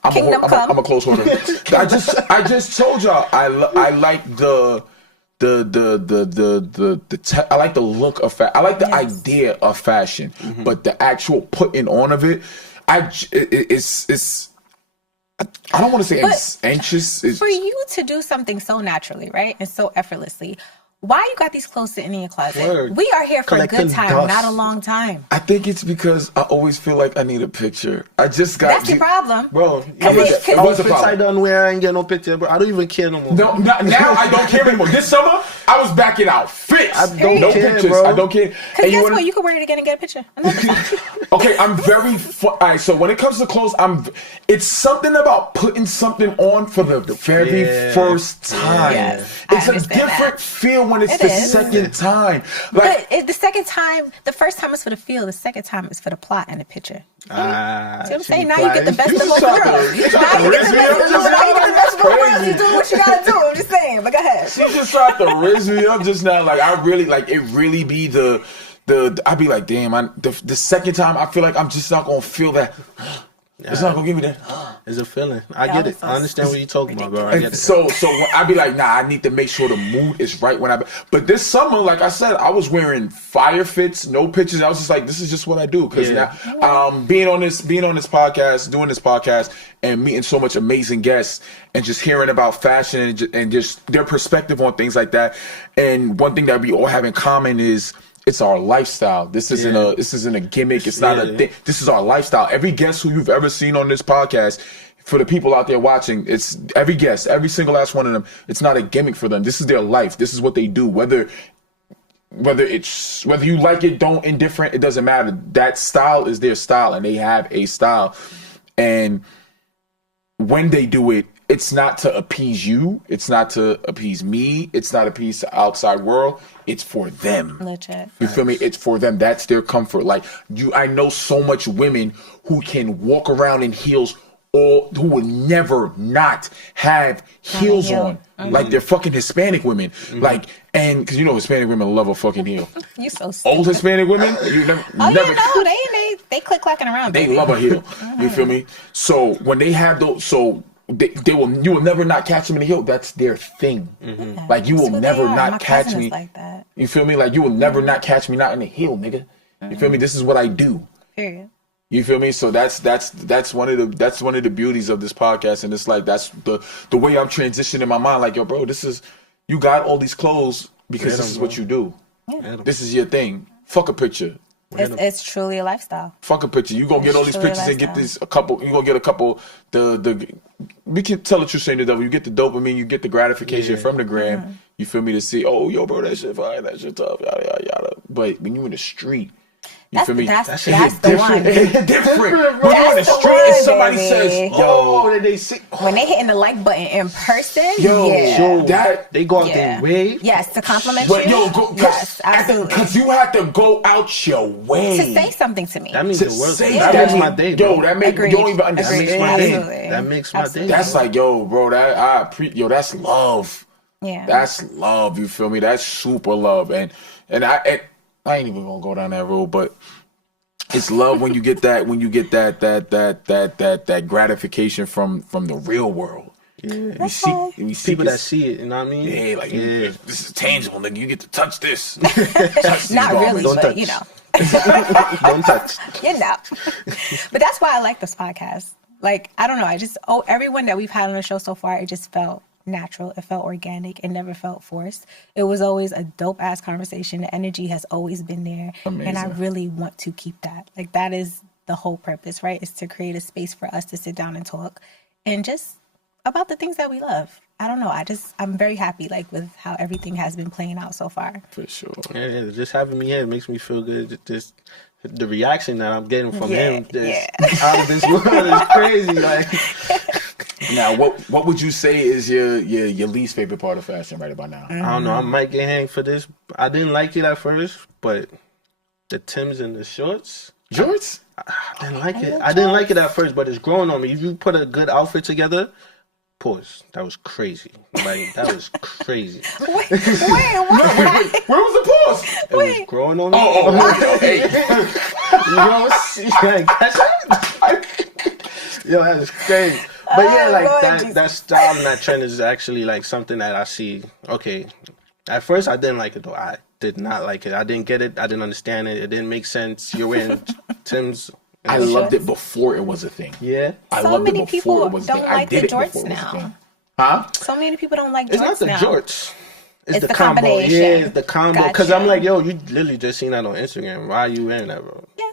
I'm a close order. I just told y'all I like I like the look of fashion. I like the idea of fashion, but the actual putting on of it, it's. I don't want to say anxious. For you to do something so naturally, right, and so effortlessly, Why you got these clothes sitting in your closet? Word. We are here for a Collecting good time, dust. not a long time. I think it's because I always feel like I need a picture. I just got... That's your problem. Bro, It was a outfits problem. I done wear, I ain't get no picture, bro. I don't even care no more. No, now I don't care anymore. This summer, I was backing out fits. I don't no care, pictures. bro. I don't care. Because guess what? You can wear it again and get a picture. Okay, I'm very... All right, so when it comes to clothes, it's something about putting something on for the very first time. Yes, I It's a understand different that. feel when it's It the is. second time. Like, But the second time, the first time is for the feel, the second time is for the plot and the picture. See what I'm saying? Now you get the best of both worlds. Now you get the best of both worlds. You do what you gotta do. I'm just saying. But go ahead. she just tried to riz me up just now. Like, I really, like, it really be the I'd be like, damn, the second time, I feel like I'm just not gonna feel that. It's not gonna give me that. It's a feeling. I get it. I understand what you're talking about, bro. I And get it. so I'd be like, nah, I need to make sure the mood is right when But this summer, like I said, I was wearing fire fits, no pictures. I was just like, this is just what I do. Because now, being on this podcast, doing this podcast, and meeting so much amazing guests, and just hearing about fashion and just their perspective on things like that. And one thing that we all have in common is, it's our lifestyle. This isn't a gimmick. It's not a thing. This is our lifestyle. Every guest who you've ever seen on this podcast, for the people out there watching, it's every guest, every single last one of them. It's not a gimmick for them. This is their life. This is what they do. Whether you like it, don't, indifferent, it doesn't matter. That style is their style, and they have a style. And when they do it, it's not to appease you. It's not to appease me. It's not to appease the outside world. It's for them. Legit. You feel me? It's for them. That's their comfort. Like, I know so much women who can walk around in heels, or who would never not have heels on. Like, they're fucking Hispanic women. Like, and because you know Hispanic women love a fucking heel. You so stupid. Old Hispanic women, you never. They click-clacking around. They baby. love a heel. You feel me? So when they have those, you will never not catch them in the heel. That's their thing. Like, you will That's who never they are. not My catch cousin me. is like that. You feel me? Like, you will never not catch me not in the heel, nigga. You feel me? This is what I do. Period. You feel me? So that's one of the beauties of this podcast, and it's like that's the way I'm transitioning my mind. Like, yo, bro, you got all these clothes because this is what you do. Yeah. This is your thing. Fuck a picture. It's truly a lifestyle. Fuck a picture. You gonna get all these truly a pictures and get lifestyle. a couple. You gonna get a couple. We can tell the truth, saying the devil. You get the dopamine. You get the gratification from the gram. You feel me? To see, oh, yo, bro, that shit fine. That shit tough. Yada yada yada. But when you in the street. You feel me? That's That the shit one. It's different. When you're in the That's the street and one, somebody baby. says, "Yo," that they see. When they hitting the like button in person, Yo, yeah. that They go out Yeah. their way. Yes, to compliment But you. yo, Yes, absolutely. because you have to go out your way To say something to me. That means to the world. say That makes my day, Yo, bro. that makes you Agreed. don't even That understand. makes my day. Absolutely. That makes my day. Absolutely. That's like, yo, bro, that's love. Yeah. That's love. You feel me? That's super love. And I ain't even gonna go down that road, but it's love when you get that that gratification from the real world. Yeah. We see People that see it, you know what I mean? yeah, like this is tangible, nigga. You get to touch this. Touch these Not garments. really, Don't but touch. you know. Don't touch. You know. But that's why I like this podcast. Like, I don't know. Everyone that we've had on the show so far, it just felt natural. It felt organic. It never felt forced. It was always a dope ass conversation. The energy has always been there. Amazing. And I really want to keep that. Like, that is the whole purpose, right? Is to create a space for us to sit down and talk and just about the things that we love. I don't know. I'm very happy, like, with how everything has been playing out so far. For sure. Yeah, just having me here makes me feel good. Just the reaction that I'm getting from Yeah, him yeah. out of this world is crazy. Like, Now, what would you say is your least favorite part of fashion right about now? I don't know. I might get hanged for this. I didn't like it at first, but the Timbs and the shorts, Jorts? I didn't like it. I didn't like it at first, but it's growing on me. If you put a good outfit together, pause. That was crazy. Like, that was crazy. Wait, what? Where was the pause? It was growing on me. Oh, hey. You know, like, yo, that is crazy. But yeah, like Lord, that style and that trend is actually like something that I see. Okay, at first I didn't like it though. I did not like it. I didn't get it. I didn't understand it. It didn't make sense. You're wearing Tim's. I loved it before it was a thing. Yeah. I So loved many it before people it was a don't thing. I like did the it before jorts it was a now. thing. Huh? So many people don't like jorts It's not the now. jorts. It's the combination. combo. Yeah, it's the combo. Because Gotcha. I'm like, yo, you literally just seen that on Instagram. Why are you in that, bro? Yeah.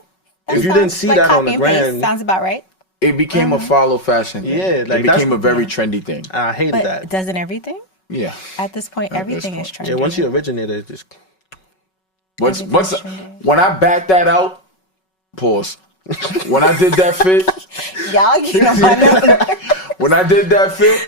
If you didn't see that on the gram, sounds about right. It became a follow fashion thing. Yeah, like, it became a very trendy thing. I hated But that. doesn't everything? Yeah. At this point, everything is trendy. Yeah, once you originated, it's just Once Everything's trendy. when I backed that out, pause. When I did that fit, Y'all get on my nerves. when I did that fit,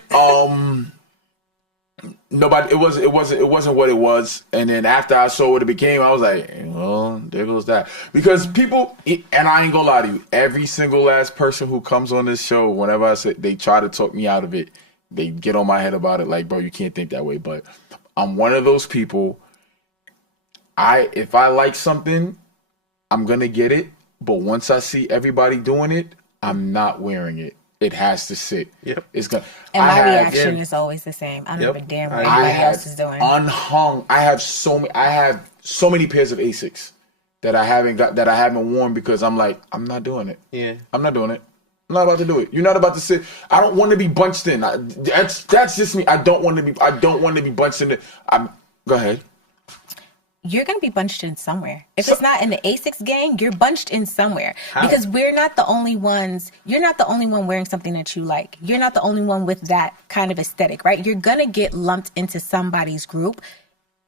nobody. It wasn't what it was. And then after I saw what it became, I was like, well, there goes that. Because people, and I ain't gonna lie to you, every single last person who comes on this show, whenever I say they try to talk me out of it, they get on my head about it. Like, bro, you can't think that way. But I'm one of those people. If I like something, I'm gonna get it. But once I see everybody doing it, I'm not wearing it. It has to sit. Yep. It's gonna. And my reaction is always the same. I don't Yep. give a damn what I anybody else have is doing. unhung. I have so many pairs of Asics that I haven't worn because I'm like, I'm not doing it. yeah. I'm not doing it. I'm not about to do it. You're not about to sit. I don't want to be bunched in. That's just me. I don't want to be bunched in. Go ahead. You're going to be bunched in somewhere. If it's not in the Asics gang, you're bunched in somewhere. How? Because we're not the only ones. You're not the only one wearing something that you like. You're not the only one with that kind of aesthetic, right? You're going to get lumped into somebody's group.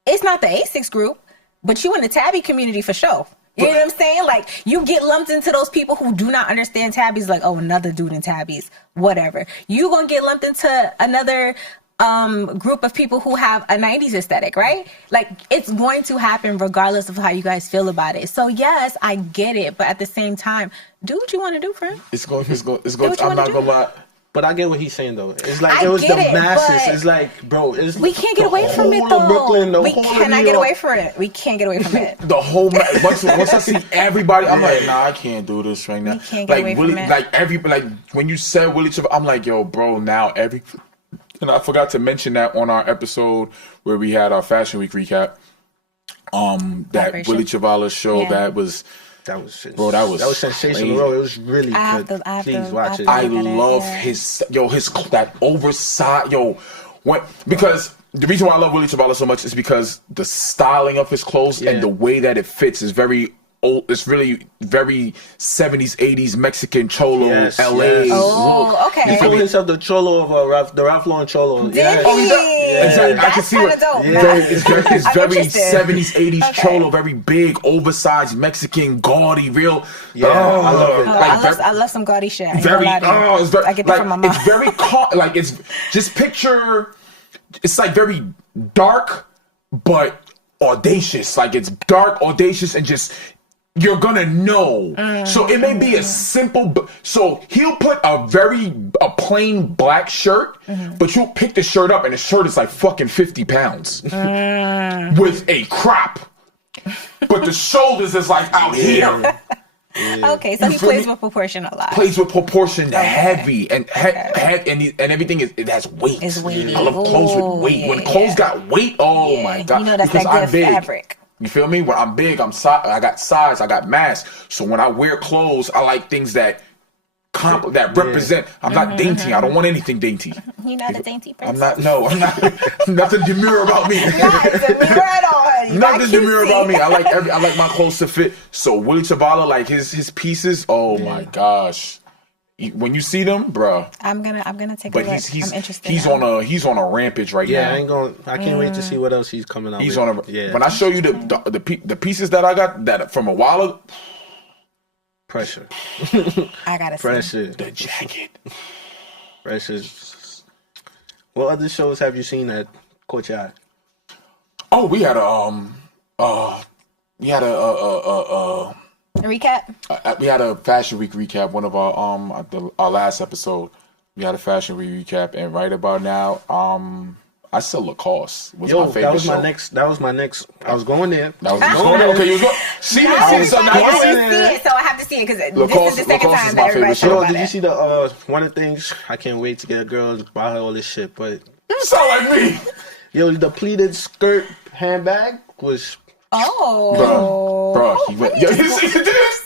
It's not the Asics group, but you in the tabby community for sure. You know what I'm saying? Like, you get lumped into those people who do not understand tabbies, like, oh, another dude in tabbies, whatever. You going to get lumped into another group of people who have a 90s aesthetic, right? Like, it's going to happen regardless of how you guys feel about it. So yes, I get it, but at the same time, do what you want to do, friend. It's going. what you I'm not wanna gonna lie. But I get what he's saying though. It's like I it was the get it, masses. but It's like, bro, it's We can't get the away from it whole of though. Brooklyn, the We whole of cannot New get York. away from it. We can't get away from it. The whole once I see everybody, I'm like, nah, I can't do this right now. We can't get like away Willie, from it. like when you said Willie Chavez, I'm like, yo, bro, now and I forgot to mention that on our episode where we had our Fashion Week recap. That Vibration. Willie Chavala show Yeah. that was Bro, that was sensational. crazy. Bro, it was really I good. have Please to- watch it. I I gotta- love yeah. his that oversized because the reason why I love Willie Chavala so much is because the styling of his clothes Yeah. and the way that it fits is very old. It's really very 70s, 80s Mexican cholo, Yes, LA yes. Oh, look. okay. He called himself the cholo of the Ralph Lauren cholo. Did Yes. he? Oh, he does? Yeah. Exactly. I can That's see kinda what. dope. Yeah. Very, it's I'm very interested. 70s, 80s Okay. cholo, very big, oversized Mexican, gaudy, real. Yeah, I love it. I love some gaudy shit. I ain't gonna Very, lie to you. it's very, I get that like, from my mom. it's very, like, it's just picture, it's like very dark, but audacious. Like, it's dark, audacious, and just, you're gonna know. So it may be a simple, so he'll put a plain black shirt, but you'll pick the shirt up and the shirt is like fucking 50 pounds with a crop. But the shoulders is like out here. Okay, so You he feel plays me? with proportion a lot. Plays with proportion, heavy and and everything it has weight. It's weighty. I love clothes Ooh, with weight. When yeah, clothes yeah. got weight, oh Yeah. my god! You know that's Because that I'm good big. fabric. You feel me? When I'm big, I got size, I got mass. So when I wear clothes, I like things that represent. I'm not dainty. I don't want anything dainty. You're not a dainty person. I'm not. No, I'm not. Nothing demure about me. Not demure at all, honey. You got Nothing demure cutesy. about me. I like my clothes to fit. So Willie Chavala, like his pieces. Oh my gosh. When you see them, bruh. I'm gonna take But a look. he's I'm interested. he's now. on a rampage right Yeah, now. I can't wait to see what else he's coming out He's with. on a. Yeah. When I show you the pieces that I got that from a while ago, Pressure. I gotta see. Pressure. the jacket. Pressure. What other shows have you seen that caught your eye? Oh, we had a A recap. we had a Fashion Week recap. One of our last episode, we had a Fashion Week recap, and right about now, I said Lacoste was my favorite. that was show. my next. I was going there. That was going there. okay. You was going. See, I see, so now have you to see. see it, so I have to see it because this Lacoste- is the second Lacoste is time my that everybody's favorite talking show. Yo, about did you it. see the one of the things? I can't wait to get a girl to buy her all this shit. But You sound like me, yo, the pleated skirt handbag was. Oh, bro. He went. Yo, you see this?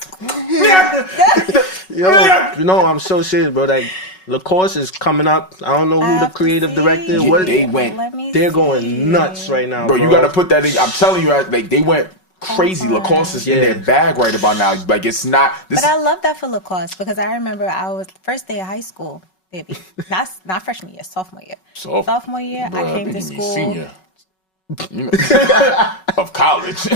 Yo, no, I'm so serious, bro. Like Lacoste is coming up. I don't know who the creative director Yeah, was. they're going nuts right now, Bro, you got to put that in. I'm telling you, like they went crazy. Lacoste is in their bag right about now. Like it's not. But I love that for Lacoste because I remember I was first day of high school, baby. Not freshman year, sophomore year. Sophomore year, Bruh, I came to school. Senior. Of college.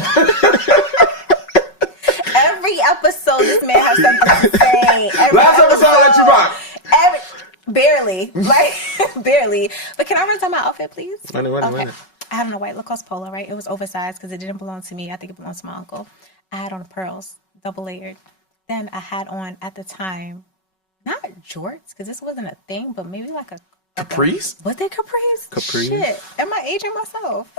Every episode, this man has something to say. Last episode, I let you rock. Barely. Like, barely. But can I run down my outfit, please? Run it. I had on a white Lacoste polo, right? It was oversized because it didn't belong to me. I think it belonged to my uncle. I had on pearls, double layered. Then I had on, at the time, not jorts, because this wasn't a thing, but maybe like a Capris? Was they Capris? Capris? Shit. Am I aging myself?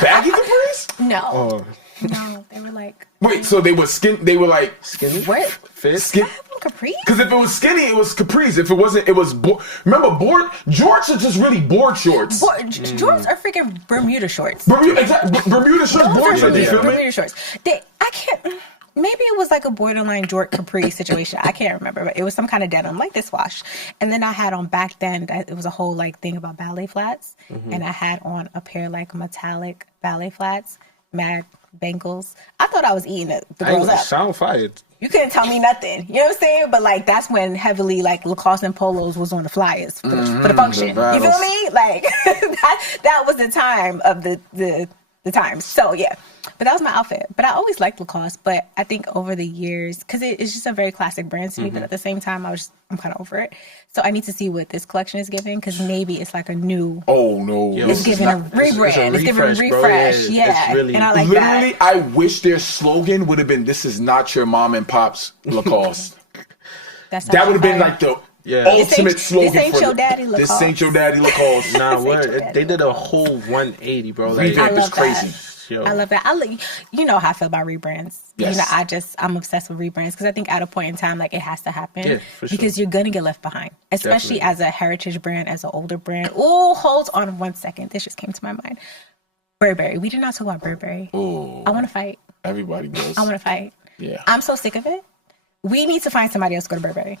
Baggy Capris? No. Oh. No. They were like... Wait, so they were they were like... Skinny? What? Fit? Skin? Capris? Because if it was skinny, it was Capris. If it wasn't, it was... Remember, jorts are just really board shorts. Jorts are freaking Bermuda shorts. Bermuda shorts, board shorts, you feel me? Bermuda shorts. I can't... Maybe it was like a borderline Jort Capri situation. I can't remember, but it was some kind of denim, like this wash. And then I had on back then, it was a whole like thing about ballet flats. Mm-hmm. And I had on a pair like metallic ballet flats, mad bangles. I thought I was eating the girls up. Sound fired. You couldn't tell me nothing. You know what I'm saying? But like that's when heavily like Lacoste and polos was on the flyers for the function. You feel me? Like that was the time of the times. So yeah. But that was my outfit. But I always liked Lacoste. But I think over the years, because it's just a very classic brand to me, but at the same time, I'm kind of over it. So I need to see what this collection is giving, because maybe it's like a new... Oh, no. It's giving a rebrand. It's giving a refresh. Yeah. Really, and I like literally, that. I wish their slogan would have been, "This is not your mom and pop's Lacoste." That would have been like the... ultimate slogan. This ain't your daddy Lacoste. This ain't your daddy Lacoste. Nah, word. They did a whole 180, bro. Like, revamp is crazy. That. I love that. You know how I feel about rebrands. Yes. You know, I'm obsessed with rebrands because I think at a point in time, like it has to happen. Yeah, for sure. Because you're gonna get left behind, especially as a heritage brand, as an older brand. Oh, hold on 1 second. This just came to my mind. Burberry. We did not talk about Burberry. Ooh, I want to fight. Everybody does. I want to fight. Yeah. I'm so sick of it. We need to find somebody else to go to Burberry.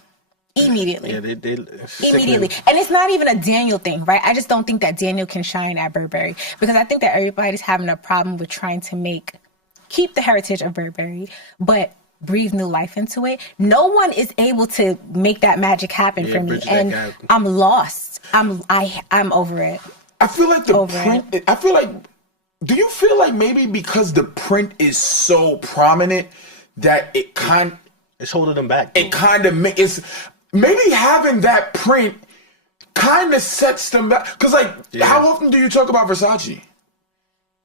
Immediately. Yeah, they immediately. And it's not even a Daniel thing, right? I just don't think that Daniel can shine at Burberry, because I think that everybody's having a problem with trying to keep the heritage of Burberry, but breathe new life into it. No one is able to make that magic happen for me, and I'm lost. I'm over it. I feel like the print. I feel like. Do you feel like maybe because the print is so prominent that it's holding them back? It kind of makes. Maybe having that print kind of sets them back. Because, how often do you talk about Versace?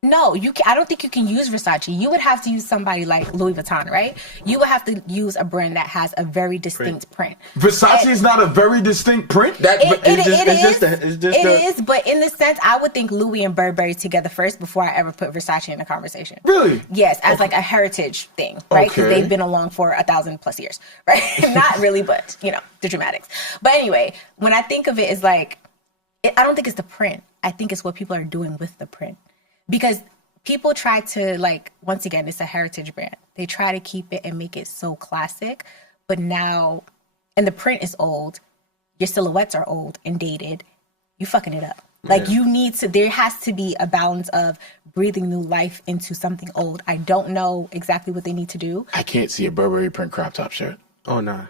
No, I don't think you can use Versace. You would have to use somebody like Louis Vuitton, right? You would have to use a brand that has a very distinct print. Versace is not a very distinct print. It is, but in the sense, I would think Louis and Burberry together first before I ever put Versace in the conversation. Really? Yes, as like a heritage thing, right? Because they've been along for 1,000+ years, right? Not really, but the dramatics. But anyway, when I think of it, it's like, I don't think it's the print. I think it's what people are doing with the print. Because people try to, once again, it's a heritage brand. They try to keep it and make it so classic. But now, and the print is old. Your silhouettes are old and dated. You fucking it up. There has to be a balance of breathing new life into something old. I don't know exactly what they need to do. I can't see a Burberry print crop top shirt. Oh, nah.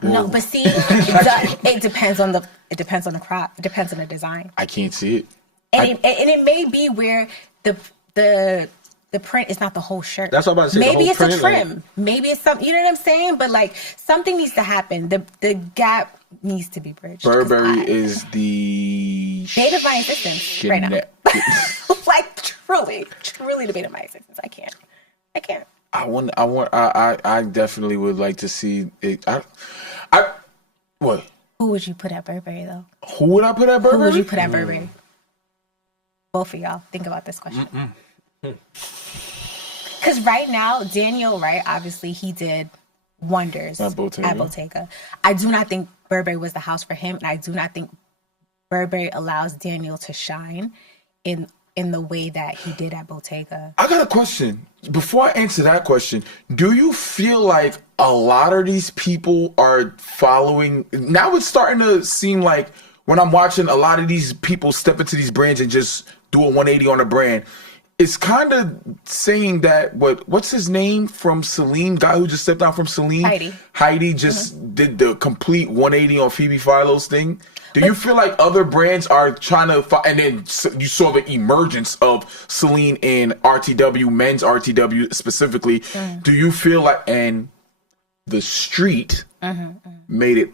No, but see, it depends on the crop. It depends on the design. I can't see it. And it may be where the print is not the whole shirt. That's what I'm about to say. Maybe it's print, a trim. Maybe it's something. You know what I'm saying? But something needs to happen. The gap needs to be bridged. Burberry is the debate of my existence right now. Truly debate of my existence. I can't. I definitely would like to see it. What? Who would you put at Burberry though? Who would I put at Burberry? Who would you put at Burberry? Both of y'all, think about this question. Because right now, Daniel, right, obviously he did wonders at Bottega. I do not think Burberry was the house for him, and I do not think Burberry allows Daniel to shine in in the way that he did at Bottega. I got a question. Before I answer that question, do you feel like a lot of these people are following? Now it's starting to seem like when I'm watching a lot of these people step into these brands and just do a 180 on a brand, it's kind of saying that what's his name from Celine, guy who just stepped down from Celine? Heidi just did the complete 180 on Phoebe Philo's thing. Do you feel like other brands are trying to, and then you saw the emergence of Celine in RTW, men's RTW specifically. Do you feel like, and the street made it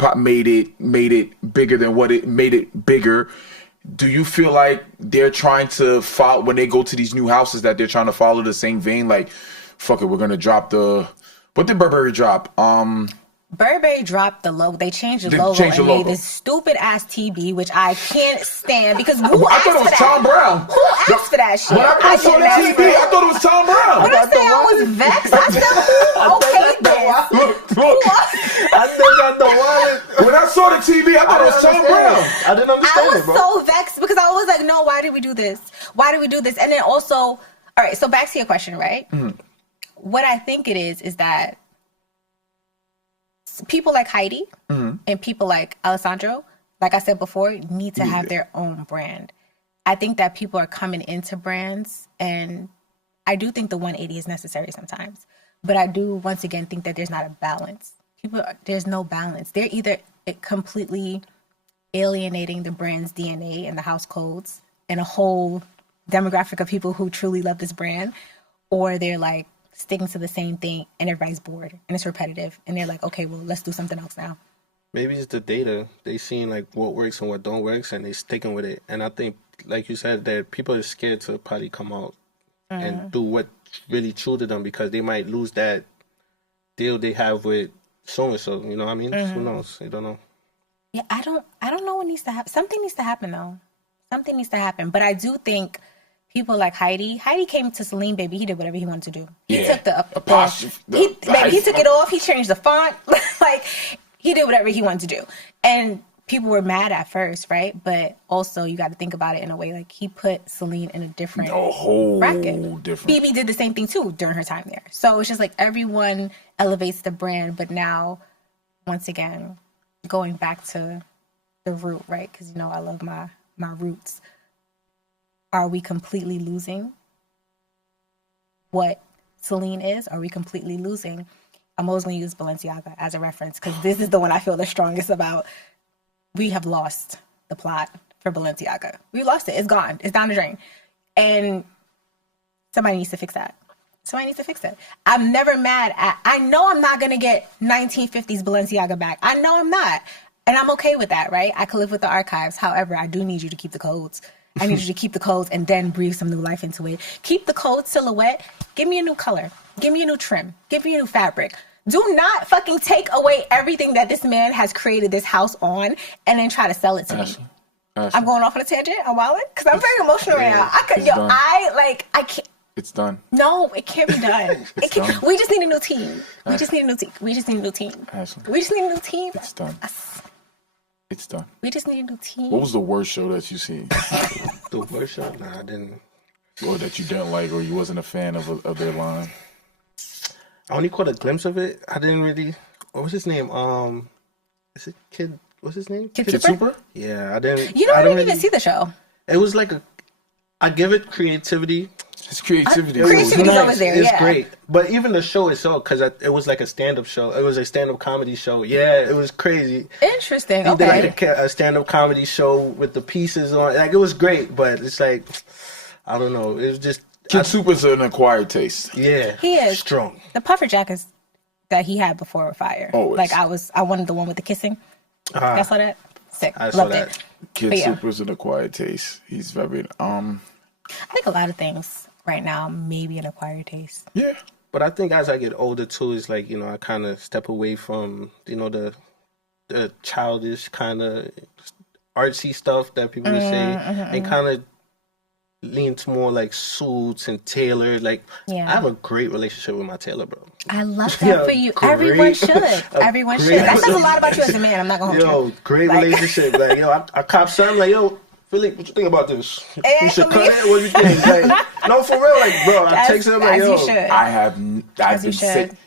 bigger than what it made it bigger? Do you feel like they're trying to follow, when they go to these new houses, that they're trying to follow the same vein? Like, fuck it, we're going to drop what did Burberry drop? Burberry dropped the logo. They changed the logo and made this stupid ass TB, which I can't stand because I thought it was Tom Brown. Who asked for that shit? When I saw the TV, I thought it was Tom Brown. When I say I was vexed, I said, who okayed this? I think I know why. When I saw the TV, I thought it was Tom Brown. I didn't understand I was so vexed because I was like, no, why did we do this? Why did we do this? And then also, all right, so back to your question, right? What I think it is that people like Heidi and people like Alessandro, like I said before, need to have their own brand. I think that people are coming into brands, and I do think the 180 is necessary sometimes. But I do, once again, think that there's not a balance. There's no balance. They're either completely alienating the brand's DNA and the house codes and a whole demographic of people who truly love this brand, or they're like sticking to the same thing and everybody's bored and it's repetitive and they're like, okay, well, let's do something else now. Maybe it's the data. They seen like what works and what don't works, and they sticking with it. And I think, like you said, that people are scared to probably come out and do what really true to them, because they might lose that deal they have with so and so. You know what I mean? Who knows? You don't know. Yeah, I don't know what needs to happen. Something needs to happen though. Something needs to happen. But I do think people like Heidi came to Celine, baby. He did whatever he wanted to do. He took the apostrophe. He took it off. He changed the font. Like, he did whatever he wanted to do. And people were mad at first, right? But also, you got to think about it in a way, like, he put Celine in a different bracket. Phoebe did the same thing too during her time there. So it's just like everyone elevates the brand, but now, once again, going back to the root, right? Because, you know, I love my roots. Are we completely losing what Celine is? Are we completely losing? I'm always going to use Balenciaga as a reference because this is the one I feel the strongest about. We have lost the plot for Balenciaga. We lost it. It's gone. It's down the drain. And somebody needs to fix that. Somebody needs to fix it. I'm never mad at... I know I'm not going to get 1950s Balenciaga back. I know I'm not. And I'm okay with that, right? I could live with the archives. However, I do need you to keep the codes. I need you to keep the codes and then breathe some new life into it. Keep the code silhouette. Give me a new color. Give me a new trim. Give me a new fabric. Do not fucking take away everything that this man has created this house on and then try to sell it to me. I'm going off on a tangent. I'm wilding because I'm very emotional right now. I can't. It's done. No, it can't be done. We just need a new team. We just need a new team. We just need a new team. We just need a new team. It's done. It's done. We just need a new team. What was the worst show that you seen? The worst show? Nah, I didn't. Or that you didn't like, or you wasn't a fan of their line? I only caught a glimpse of it. I didn't really. What was his name? Is it Kid? What's his name? Kid Super? Yeah, I didn't. You know, I didn't even see the show. It was like I give it creativity. It's creativity. Creativity's always there. It's great. But even the show itself, because it was like a stand-up show. It was a stand-up comedy show. Yeah, it was crazy. Interesting. He did like a stand-up comedy show with the pieces on. Like, it was great, but it's like, I don't know. It was just. Kid Super's an acquired taste. Yeah. He is. Strong. The puffer jackets that he had before were fire. Always. Like, I wanted the one with the kissing. I saw that. Sick. I Loved saw it. that. Kid Super's an acquired taste. He's very, I think a lot of things right now may be an acquired taste. Yeah. But I think as I get older too, it's like, you know, I kind of step away from, you know, the childish kind of artsy stuff that people would say, and kind of lean to more like suits and tailored. Like, I have a great relationship with my tailor, bro. I love that for you. Everyone should. Everyone should. That says a lot about you as a man. I'm not gonna hold you. Great relationship. Like, I cop something. Like, Philippe, what you think about this? Hey, You should cut Philippe. it. What you think? Like, no, for real. Like, bro, I text him like, As yo. you should. I've you been sick. should.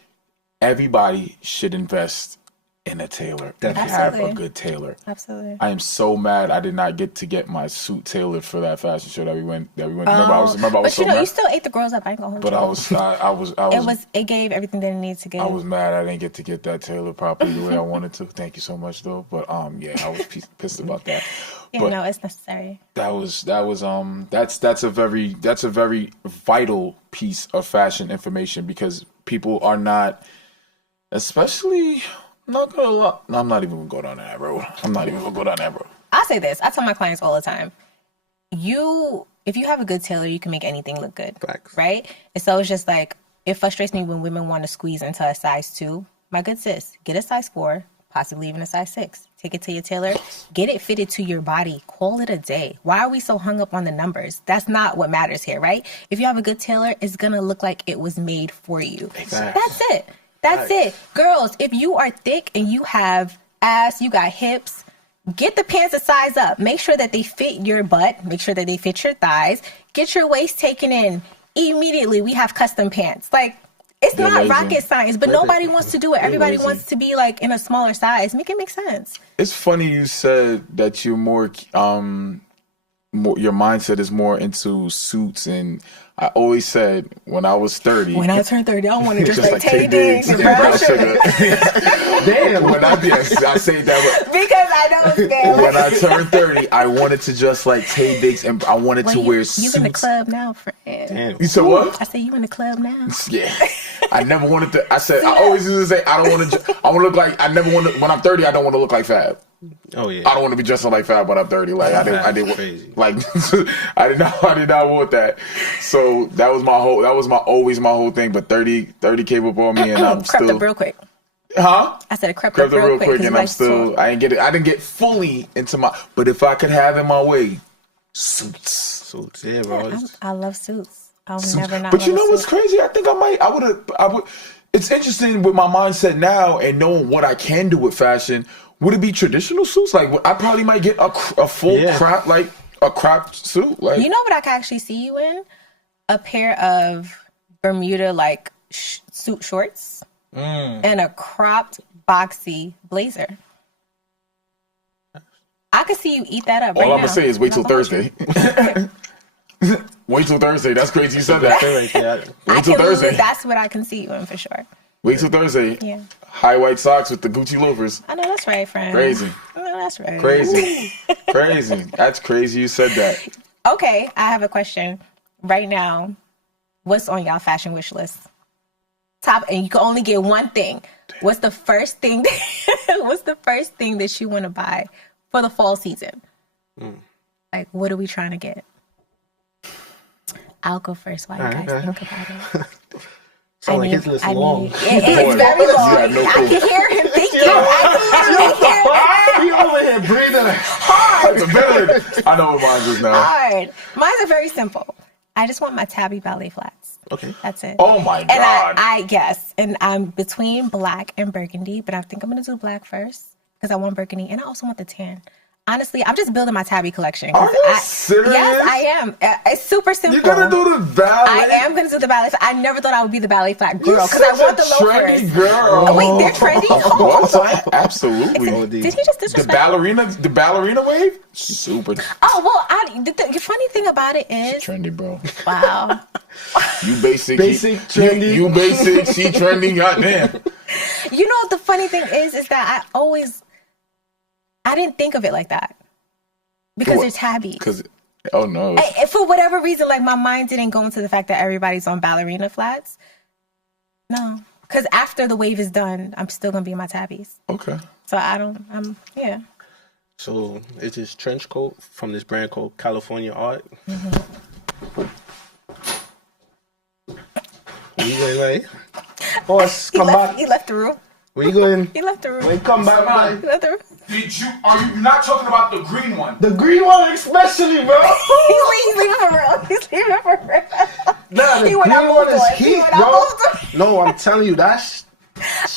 Everybody should invest in a tailor. If you have a Absolutely. good tailor. Absolutely. I am so mad I did not get my suit tailored for that fashion show that we went. Remember, I was But so you know, mad. you still ate the girls up. I ain't gonna hold But you. It gave everything that it needed to give. I was mad I didn't get that tailored properly the way I wanted to. Thank you so much though. But yeah, I was pissed about that. Yeah, But no, it's necessary. that's a very vital piece of fashion information because people are not, especially. Not gonna lie. No, I'm not even gonna go down that road. I say this. I tell my clients all the time. If you have a good tailor, you can make anything look good. Facts. Right? And so it's just like, it frustrates me when women want to squeeze into a size 2. My good sis, get a size 4, possibly even a size 6. Take it to your tailor. Get it fitted to your body. Call it a day. Why are we so hung up on the numbers? That's not what matters here, right? If you have a good tailor, it's going to look like it was made for you. Exactly. That's it. That's it. Girls, if you are thick and you have ass, you got hips, get the pants a size up. Make sure that they fit your butt. Make sure that they fit your thighs. Get your waist taken in. Immediately, we have custom pants. Like, it's They're not lazy. rocket science, but nobody wants to do it. Everybody lazy. wants to be like in a smaller size. Make it make sense. It's funny you said that you're more your mindset is more into suits, and I always said when I was 30. When I turn 30, I want to just Just like like Tay Diggs and brown sugar. Damn. When I say that. Because I know it's bad. When I turned 30, I wanted to just like Tay Diggs, and I wanted to wear suits. You in the club now, friend. Damn. You said what? I said you in the club now. Yeah, I never wanted to. I said I always used to say I don't want to. I want to look like I never want to. When I'm 30, I don't want to look like Fab. Oh yeah. I don't want to be dressing like Fab when I'm 30. Like I did Crazy. like I did not want that. So that was always my whole thing. But 30 came up on me, and I'm Crept still up real quick. huh? I said it crept Crept up up real quick, 'cause and you I'm like still to I didn't get fully into my. But if I could have it my way, suits. Suits, yeah, bro. talk. I love suits. I'll Suits. never not But you love know a what's suit. crazy? I think I would. It's interesting with my mindset now and knowing what I can do with fashion. Would it be traditional suits? Like I probably might get a full crop, like a cropped suit. Like You know what I can actually see you in? A pair of Bermuda like suit shorts and a cropped boxy blazer. I could see you eat that up. all right I'm now. gonna say is wait till I'm not gonna Thursday. Wait till Thursday. That's crazy. You said that. Right there. Wait till Thursday. That's what I can see you in for sure. Wait till Thursday. Yeah. High white socks with the Gucci loafers. I know that's right, friend. Crazy. I know that's right. Crazy. Crazy. That's crazy. You said that. Okay, I have a question. Right now, what's on y'all fashion wish list? Top, and you can only get one thing. What's the first thing? What's the first thing that you want to buy for the fall season? Like, what are we trying to get? I'll go first while you guys think about it. Sound like his list long. It's very long. had no I clue. can hear him thinking. I can literally hear him He over here breathing. hard. I know what mine is now. Hard. Mine's are very simple. I just want my tabby ballet flats. Okay. That's it. Oh my And God. I guess, and I'm between black and burgundy, but I think I'm gonna do black first because I want burgundy, and I also want the tan. Honestly, I'm just building my tabby collection. 'cause Are you serious? Yes, I am. It's super simple. You're gonna do the ballet? I am gonna do the ballet. I never thought I would be the ballet flat girl You're because I such want a the loafers. trendy girl. Oh, wait, they're trendy? Oh, What? Absolutely. Did he just The disrespect? ballerina wave? Super Oh well, the funny thing about it is, trendy, bro. wow. You basic. Trendy. You basic. She trendy. Goddamn. You know what the funny thing is that I didn't think of it like that because What? they're tabby. Because, oh no. For whatever reason, like my mind didn't go into the fact that everybody's on ballerina flats. No, because after the wave is done, I'm still gonna be in my tabbies. Okay. So yeah. So it's this trench coat from this brand called California Art. Where you going, like? Boss, come back. He left the room. Where you going? He left the room. When you come back, He man. left the room. Are you not talking about the green one? The green one especially, bro. He's leaving for real. He's leaving for real. Nah, the He green went out one is Baltimore. He heat, went out bro. Baltimore. No, I'm telling you, that's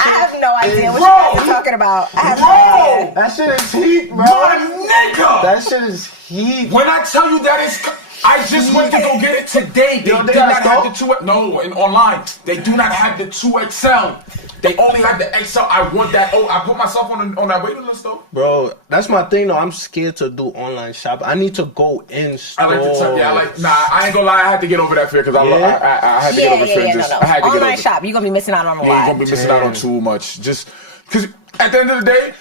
I have no idea what you guys are talking about. I have no idea. That shit is heat, bro. My nigga! That shit is heat. When I tell you that is... I just went to go get it today. They Yo, they did not got have the 2... No, online. They do not have the 2XL. They only have the XL. I want that. Oh, I put myself on that waiting list, though. Bro, that's my thing, though. I'm scared to do online shopping. I need to go in store. I like to tell you, I ain't gonna lie, I had to get over that fear because I had to get over the fear. No. Online shop, you're gonna be missing out on a lot. You ain't gonna be missing out on too much. Just because at the end of the day,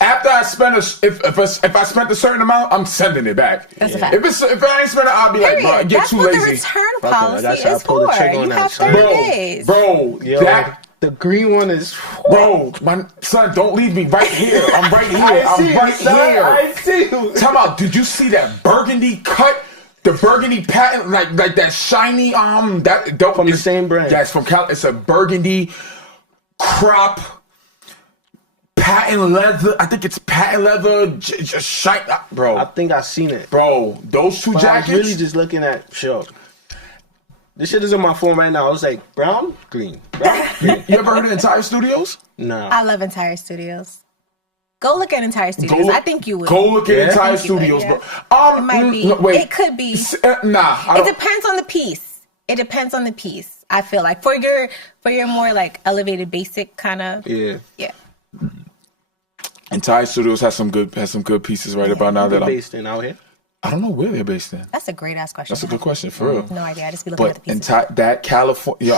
after I spend if I spent a certain amount, I'm sending it back. That's a fact. If I ain't spend it, I'll be like, bro, get too lazy. That's what the return policy is for. You have 30 days. Bro, Yo, the green one is... Bro, my son, don't leave me right here. I'm right here. I see you. Tell me, did you see that burgundy cut? The burgundy patent, like that shiny, that dope from the same brand. Yes, from Cal. It's a burgundy crop patent leather. I think it's patent leather, just shine, bro. I think I've seen it, bro. Those two jackets. I was really just looking at This shit is on my phone right now. I was like, brown, green. You ever heard of Entire Studios? No. I love Entire Studios. Go look at Entire Studios. I think you would. Go look at Entire Studios, bro. It might be. No, wait. It could be. Nah. It depends on the piece. It depends on the piece. I feel like for your more like elevated, basic kind of. Yeah. Entire Studios has some good pieces right about now that I'm based in out here. I don't know where they're based in. That's a great ass question. That's a good question for real. No idea. I just be looking at the pieces. That California,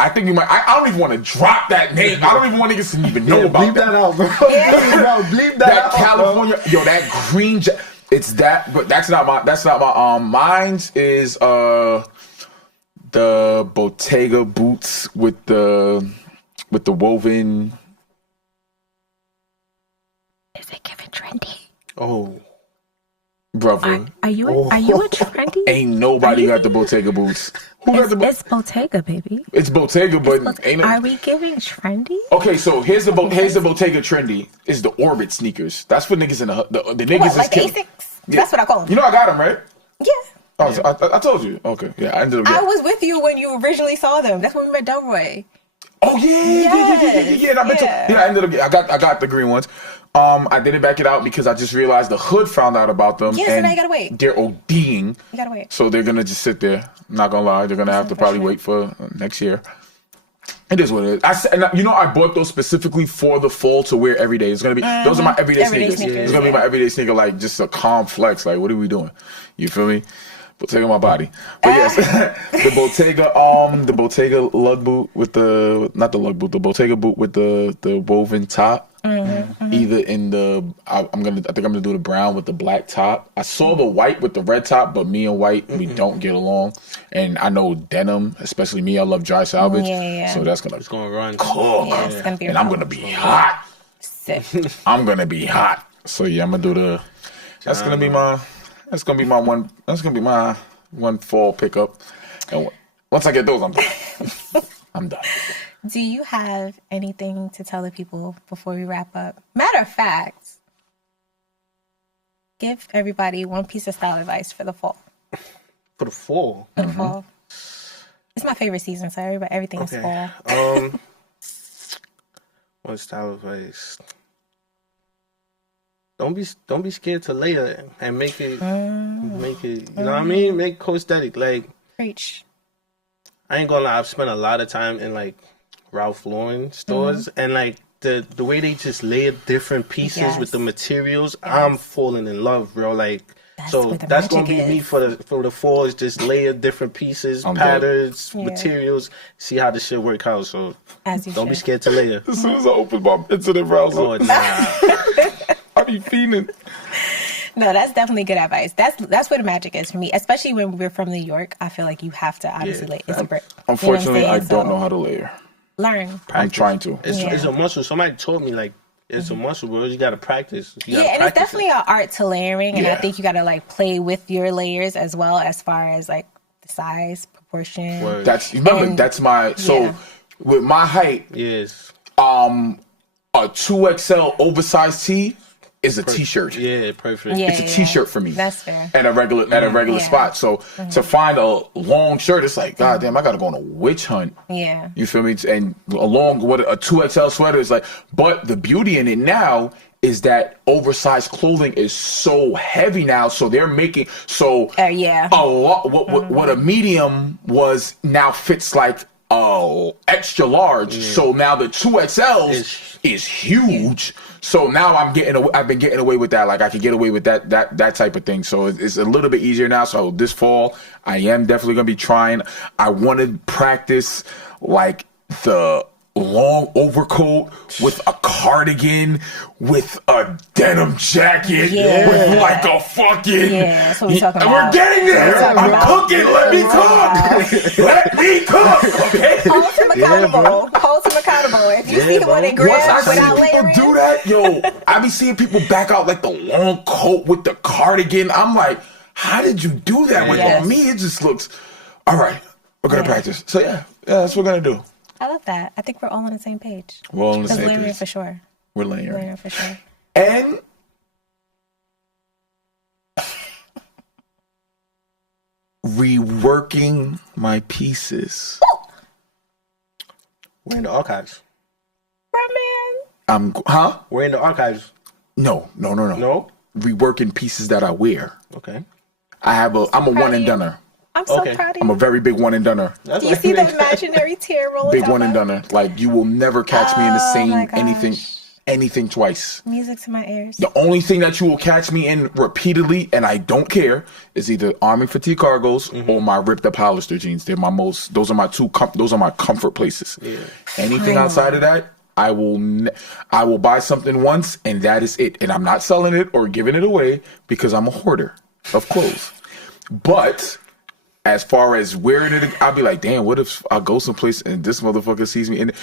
I think you might. I don't even want to drop that name. I don't even want niggas to even know about bleep that out, bro. Bleep that out, California, bro. yo, that green. It's that, but that's not my. Mine's is the Bottega boots with the woven. Is it giving trendy? Oh. Brother. Are you a trendy? Ain't nobody got the Bottega boots. Who got the It's Bottega, baby. It's Bottega, but ain't no... Are we giving trendy? Okay, so here's the Bottega trendy. Is the Orbit sneakers. That's what niggas in the niggas What, is like the killing. Asics? That's what I call them. You know I got them, right? Yeah. Oh, so I told you. Okay, yeah, I ended up I was with you when you originally saw them. That's when we met Delroy. Oh yeah. And I ended up. I got the green ones. I didn't back it out because I just realized the hood found out about them. Yeah, so and now you gotta wait. They're ODing. You gotta wait. So they're gonna just sit there. I'm not gonna lie. They're gonna have to probably wait for next year. It is what it is. I bought those specifically for the fall to wear every day. It's gonna be those are my everyday sneakers. It's gonna be my everyday sneaker, like just a calm flex. Like, what are we doing? You feel me? Bottega my body. But yes, the Bottega lug boot with the Bottega boot with the woven top. Either in the I think I'm gonna do the brown with the black top. I saw the white with the red top, but me and white we don't get along. And I know denim, especially me, I love dry salvage. So that's gonna run cook. Yeah, it's gonna be and I'm gonna be hot. Sick. I'm gonna be hot. So yeah, I'm gonna do that's gonna be my one fall pickup. And once I get those, I'm done. I'm done. Do you have anything to tell the people before we wrap up? Matter of fact, give everybody one piece of style advice for the fall. For the fall? For the fall. It's my favorite season, so everything is fall. One style advice. Don't be scared to layer and make it, you know what I mean? Make co-aesthetic. Like, Preach. I ain't gonna lie, I've spent a lot of time in like Ralph Lauren stores and like the way they just layer different pieces with the materials. I'm falling in love, bro. Like, that's gonna be me for the fall, is just layer different pieces, patterns, materials, see how this shit work out. So don't be scared to layer. As soon as I open my internet browser, I be fiending. No, that's definitely good advice. That's where the magic is for me, especially when we're from New York. I feel like you have to obviously lay. It's a brick. Unfortunately, I don't know how to layer. Learn. I'm trying to. It's a muscle. Somebody told me like it's a muscle, bro. You gotta practice. And it's definitely an art to layering, and I think you gotta like play with your layers as well, as far as like the size, proportion. Word. That's my with my height. Yes. A 2XL oversized tee is a t-shirt. Yeah, perfect. Yeah, It's a t-shirt for me. That's fair. At a regular spot. So to find a long shirt, it's like, God damn, I gotta go on a witch hunt. Yeah. You feel me? And along with a 2XL sweater is like, but the beauty in it now is that oversized clothing is so heavy now. So they're making Yeah. a lot. What a medium was now fits like extra large. So now the 2XLs is huge. So now I've been getting away with that. Like I can get away with that type of thing. So it's a little bit easier now. So this fall, I am definitely gonna be trying. I want to practice like the long overcoat with a cardigan, with a denim jacket, with like a fucking. Yeah, that's what we're talking about. We're getting there. I'm cooking. Let me cook. Let me cook. Okay. Hold him accountable. Hold him accountable. If you see one in Once grab I without see people layering. do that, yo, I be seeing people back out like the long coat with the cardigan. I'm like, how did you do that? With on me, it just looks. All right, we're gonna practice. So yeah, that's what we're gonna do. I love that. I think we're all on the same page. We're all on the same layering page. for sure. We're layering. Layering for sure. And reworking my pieces. We're in the archives. Bruhman. We're in the archives. No. No? Reworking pieces that I wear. Okay. I'm a one and doneer. I'm so Okay. proud of I'm you. a very big one and doneer. That's Do you see the imaginary tear rolling Big down one and my- doneer. Like you will never catch me in the Oh, my same gosh. anything twice. Music to my ears. The only thing that you will catch me in repeatedly, and I don't care, is either Army fatigue cargos or my ripped up Hollister jeans. They're my most. Those are my those are my comfort places. Yeah. Anything outside of that, I will buy something once, and that is it. And I'm not selling it or giving it away because I'm a hoarder of clothes. But as far as wearing it, I'll be like, damn, what if I go someplace and this motherfucker sees me in it?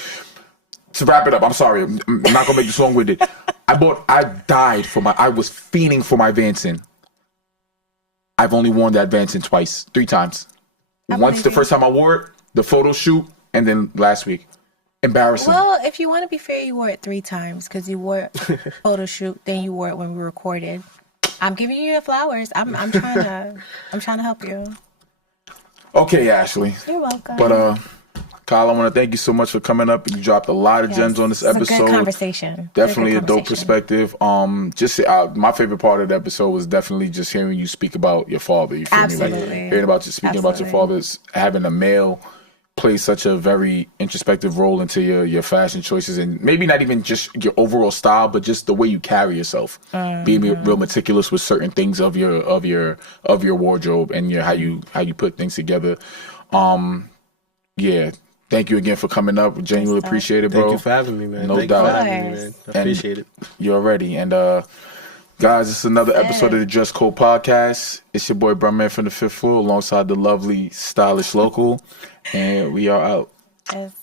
To wrap it up, I'm sorry, I'm not gonna make this long-winded. I was fiending for my Vanson. I've only worn that Vanson three times. Once the first time I wore it, the photo shoot, and then last week. Embarrassing. Well, if you want to be fair, you wore it 3 times because you wore it photo shoot, then you wore it when we recorded. I'm giving you your flowers. I'm trying to help you. Okay, Ashley. You're welcome. But Kyle, I want to thank you so much for coming up. You dropped a lot of gems on this It's episode. a good conversation. Definitely a dope perspective. My favorite part of the episode was definitely just hearing you speak about your father. You feel me? Like, Absolutely. hearing about you speaking about your father's having a male play such a very introspective role into your fashion choices, and maybe not even just your overall style, but just the way you carry yourself. Being real meticulous with certain things of your wardrobe and how you put things together. Yeah. Thank you again for coming up. Genuinely appreciate it, bro. Thank you for having me, man. No Thank doubt. you for having me, man. I appreciate it. You're ready. And guys, this is another episode of the Dress Code Podcast. It's your boy Bruhman from the 5th floor alongside the lovely, stylish local. And we are out. Yes.